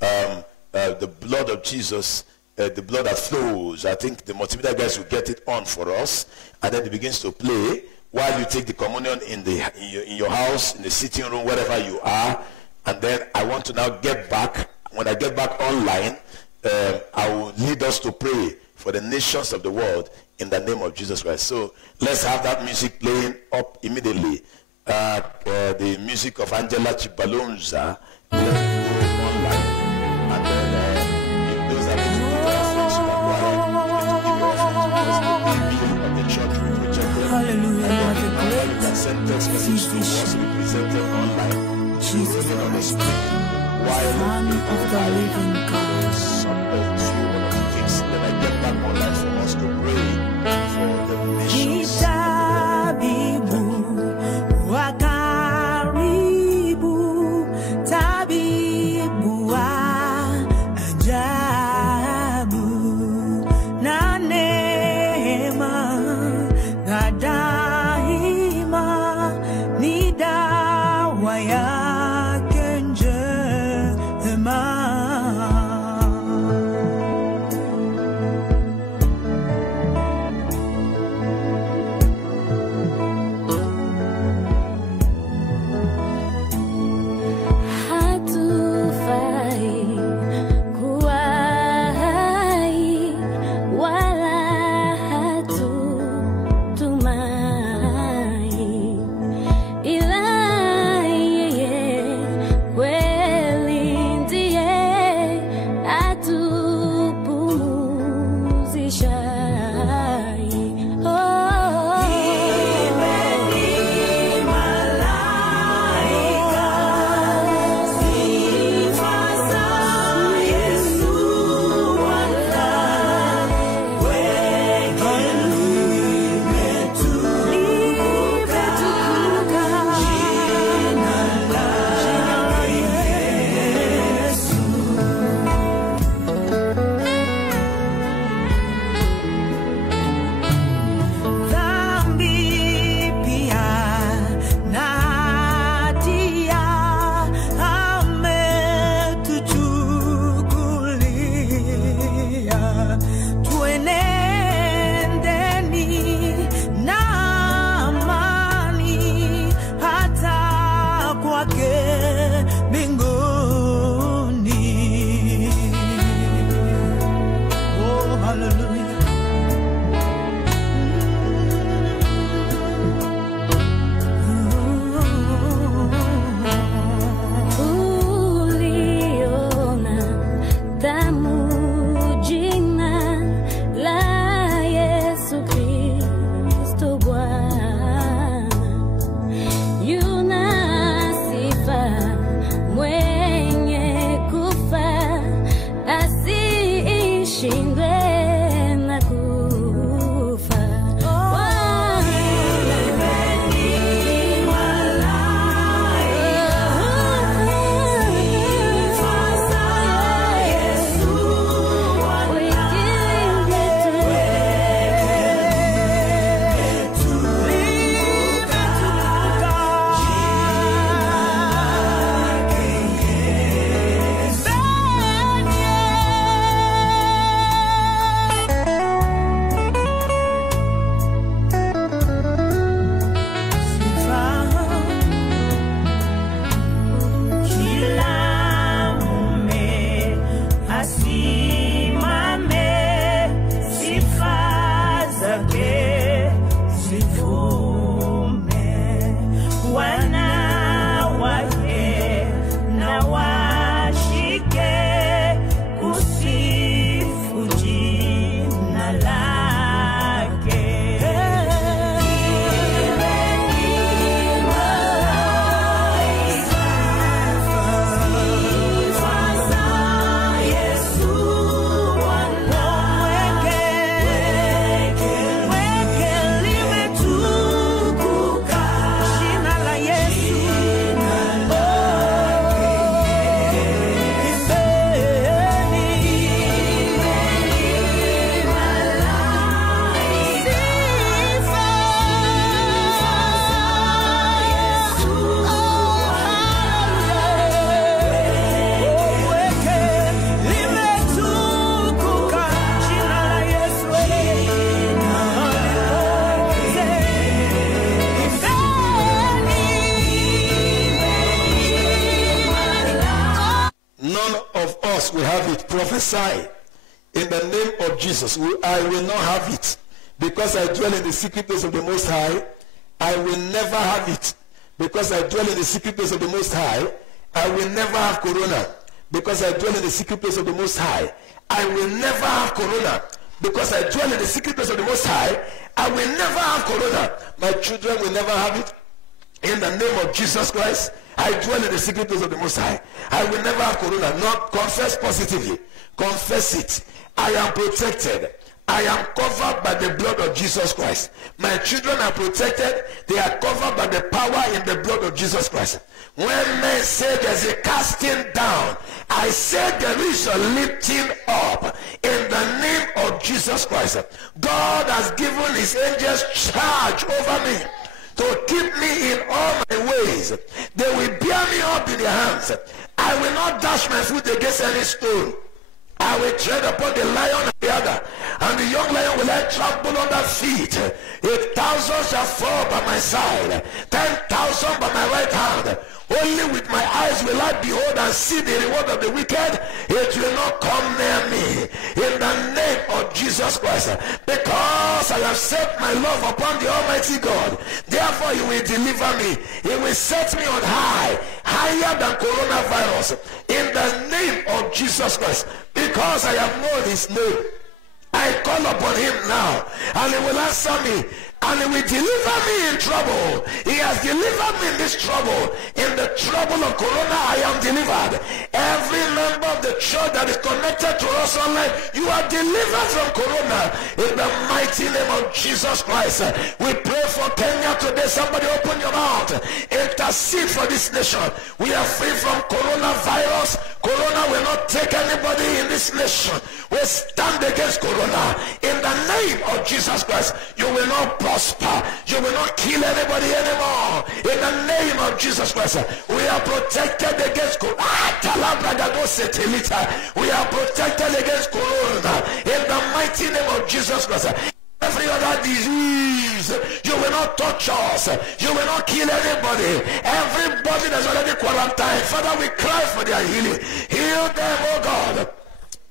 the blood of Jesus, the blood that flows. I think the multimedia guys will get it on for us, and then it begins to play while you take the communion in your house, in the sitting room, wherever you are. And then I want to now get back. When I get back online, I will lead us to pray for the nations of the world in the name of Jesus Christ. So let's have that music playing up immediately. The music of Angela Chibalonza. Let's go online. And then if those that need to give their offerings, you can go ahead and give your offerings, because the bill of the church will be projected. Hallelujah. And then you can send text messages to us, be presented online. Jesus Rolling on the Christ, screen while Son of the living God. Then I get back online for us to pray for the nations. Tabibu, wakaribu, tabibu wa ajabu, na neema, na daima, ni dawa yake njema. because we have it. Prophesy in the name of Jesus. I will not have it. Because I dwell in the secret place of the Most High, I will never have it. Because I dwell in the secret place of the Most High, I will never have corona. Because I dwell in the secret place of the Most High, I will never have corona. Because I dwell in the secret place of the Most High, I will never have corona. My children will never have it. In the name of Jesus Christ, I dwell in the secret place of the Most High. I will never have corona. Not confess positively. Confess it. I am protected. I am covered by the blood of Jesus Christ. My children are protected. They are covered by the power in the blood of Jesus Christ. When men say there's a casting down, I say there is a lifting up in the name of Jesus Christ. God has given his angels charge over me to keep me in all my ways. They will bear me up in their hands. I will not dash my foot against any stone. I will tread upon the lion and the other, and the young lion will I trample under feet. 1,000 shall fall by my side, 10,000 by my right hand. Only with my eyes will I behold and see the reward of the wicked. It will not come near me. In the name of Jesus Christ. Because I have set my love upon the Almighty God. Therefore he will deliver me. He will set me on high. Higher than coronavirus. In the name of Jesus Christ. Because I have known his name. I call upon him now. And he will answer me. And he will deliver me in trouble. He has delivered me in this trouble. In the trouble of corona, I am delivered. Every member of the church that is connected to us online, you are delivered from corona. In the mighty name of Jesus Christ. We pray for Kenya today. Somebody open your mouth. Intercede for this nation. We are free from coronavirus. Corona will not take anybody in this nation. We stand against corona. In the name of Jesus Christ, you will not prosper. You will not kill anybody anymore. In the name of Jesus Christ, we are protected against corona. We are protected against corona. In the mighty name of Jesus Christ. Every other disease, you will not touch us. You will not kill anybody. Everybody that's already quarantined, Father, we cry for their healing. Heal them, oh God.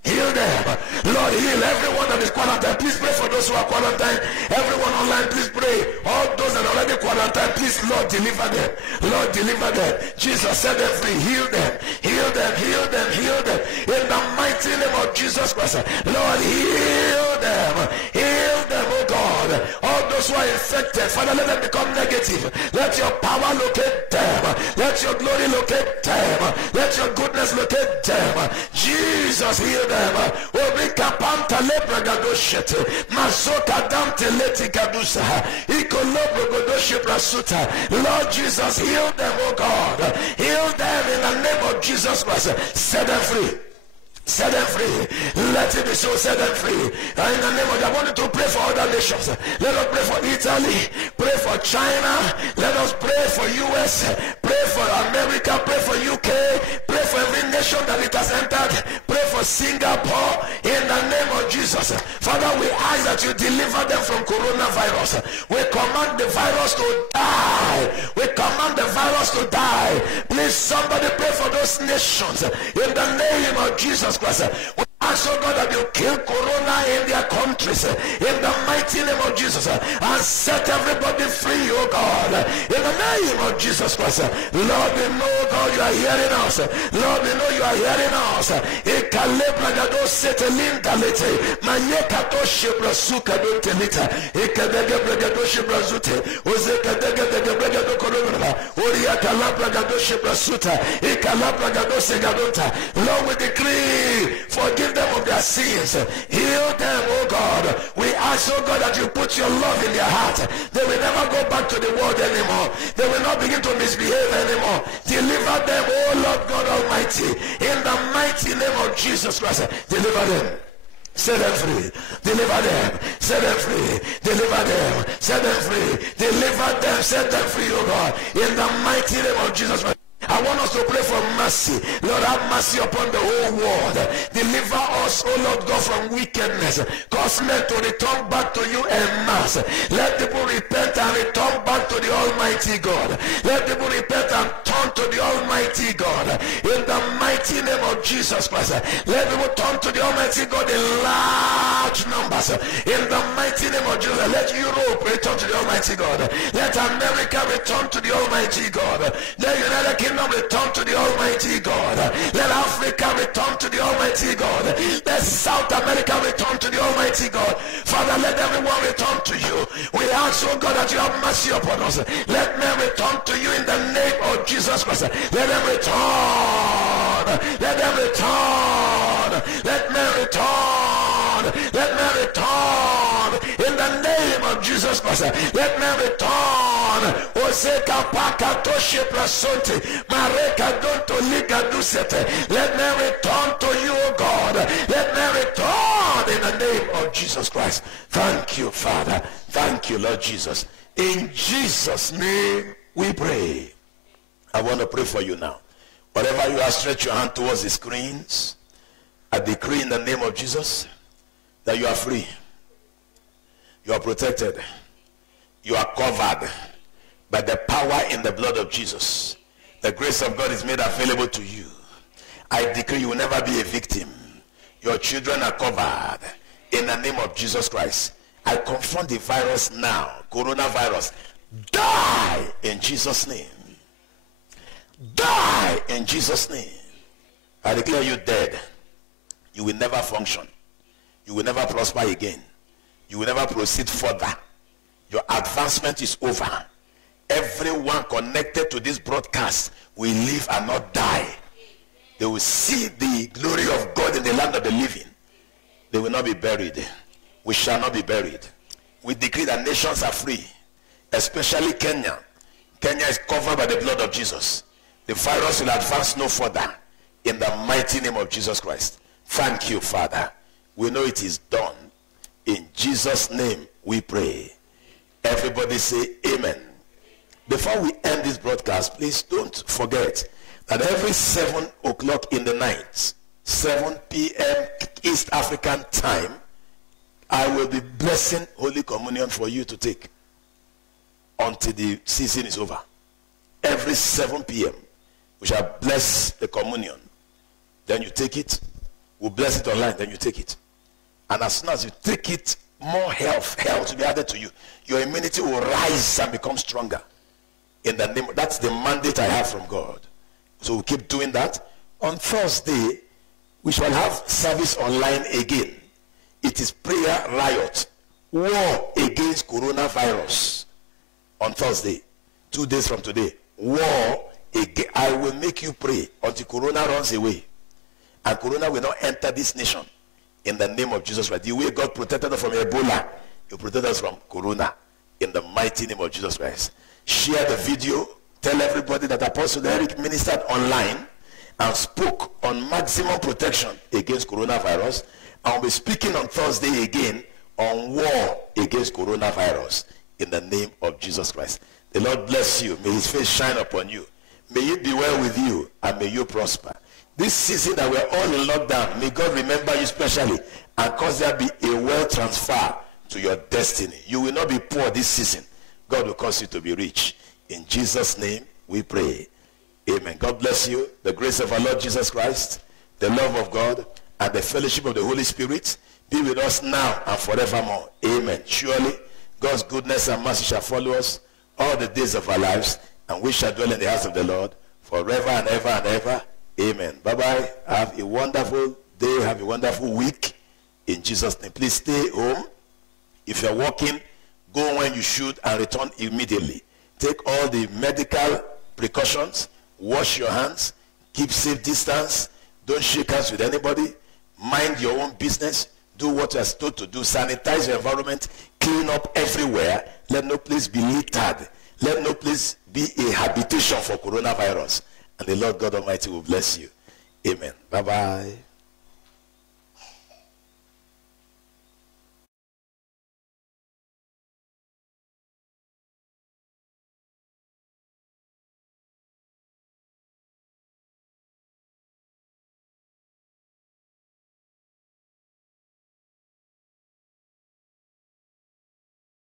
Heal them. Lord, heal everyone that is quarantined. Please pray for those who are quarantined. Everyone online, please pray. All those that are already quarantined, please, Lord, deliver them. Lord, deliver them. Jesus set them free. Heal them. Heal them. Heal them. Heal them. In the mighty name of Jesus Christ. Lord, heal them. Heal them, oh God. All those who are infected, Father, let them become negative. Let your power locate them. Let your glory locate them. Let your goodness locate them. Jesus, heal them. Obika panta lebra gadoshete. Masoka damte leti gadusa. Ikolobro godoshe prasuta. Lord Jesus, heal them, oh God. Heal them in the name of Jesus Christ. Set them free. Set them free. Let it be so. Set them free. And in the name of God, I want you to pray for other nations. Let us pray for Italy. Pray for China. Let us pray for US. Pray for America. Pray for UK. Pray for every nation that it has entered. Pray for Singapore. In the name of Jesus. Father, we ask that you deliver them from coronavirus. We command the virus to die. We command the virus to die. Please, somebody pray for those nations. In the name of Jesus Christ. We ask, oh God, that you kill corona in their countries. In the mighty name of Jesus. And set everybody free, oh God. In the name of Jesus Christ. Lord, we know, God, you are hearing us. Lord, we know you are hearing us. Lord, we decree, forgive them of their sins. Heal them, oh God. We ask, oh God, that you put your love in their heart. They will never go back to the world anymore. They will not begin to misbehave anymore. Deliver them, oh Lord God Almighty. In the mighty name of Jesus Christ. Deliver them. Set them free. Deliver them. Set them free. Deliver them. Set them free. Deliver them. Set them free, oh God. In the mighty name of Jesus Christ. I want us to pray for mercy. Lord, have mercy upon the whole world. Deliver us, O Lord God, from wickedness. Cause men to return back to you en masse. Let people repent and return back to the Almighty God. Let people repent and turn to the Almighty God. In the mighty name of Jesus Christ. Let people turn to the Almighty God in large numbers. In the mighty name of Jesus. Let Europe return to the Almighty God. Let America return to the Almighty God. Let United Kingdom return to the Almighty God. Let Africa return to the Almighty God. Let South America return to the Almighty God. Father, let everyone return to you. We ask, oh God, that you have mercy upon us. Let men return to you in the name of Jesus Christ. Let them return. Let them return. Let men return. Let men return. In the name of Jesus Christ. Let men return. Oseka paka toshe prasonte. Mareka donto liga dusete. Let men return to you, O God. Let men return in the name of Jesus Christ. Thank you, Father. Thank you, Lord Jesus. In Jesus' name we pray. I want to pray for you now. Whatever you are, stretch your hand towards the screens. I decree in the name of Jesus that you are free. You are protected. You are covered by the power in the blood of Jesus. The grace of God is made available to you. I decree you will never be a victim. Your children are covered in the name of Jesus Christ. I confront the virus now, coronavirus. Die in Jesus' name. Die in Jesus' name. I declare you dead. You will never function. You will never prosper again. You will never proceed further. Your advancement is over. Everyone connected to this broadcast will live and not die. They will see the glory of God in the land of the living. They will not be buried. We shall not be buried. We decree that nations are free, especially Kenya. Kenya is covered by the blood of Jesus. The virus will advance no further in the mighty name of Jesus Christ. Thank you, Father. We know it is done. In Jesus' name we pray. Everybody say amen. Before we end this broadcast, please don't forget that every 7 o'clock in the night, 7 p.m. East African time, I will be blessing Holy Communion for you to take until the season is over. Every 7 p.m. we shall bless the communion. Then you take it. We'll bless it online, then you take it. And as soon as you take it, more health will be added to you. Your immunity will rise and become stronger. In the name, that's the mandate I have from God. So we'll keep doing that. On Thursday, we shall have service online again. It is prayer riot, war against coronavirus. On Thursday, 2 days from today, war again. I will make you pray until corona runs away. And corona will not enter this nation. In the name of Jesus Christ. The way God protected us from Ebola, He protected us from corona. In the mighty name of Jesus Christ. Share the video. Tell everybody that Apostle Eric ministered online and spoke on maximum protection against coronavirus. And will be speaking on Thursday again on war against coronavirus. In the name of Jesus Christ. The Lord bless you. May His face shine upon you. May it be well with you and may you prosper. This season that we're all in lockdown, may God remember you specially and cause there be a wealth transfer to your destiny. You will not be poor this season. God will cause you to be rich. In Jesus' name we pray. Amen. God bless you. The grace of our Lord Jesus Christ, the love of God, and the fellowship of the Holy Spirit be with us now and forevermore. Amen. Surely God's goodness and mercy shall follow us all the days of our lives, and we shall dwell in the house of the Lord forever and ever and ever. Amen. Bye-bye. Have a wonderful day. Have a wonderful week. In Jesus' name. Please stay home. If you're working, go when you should and return immediately. Take all the medical precautions. Wash your hands. Keep safe distance. Don't shake hands with anybody. Mind your own business. Do what you're told to do. Sanitize your environment. Clean up everywhere. Let no place be littered. Let no place be a habitation for coronavirus. And the Lord God Almighty will bless you. Amen. Bye-bye.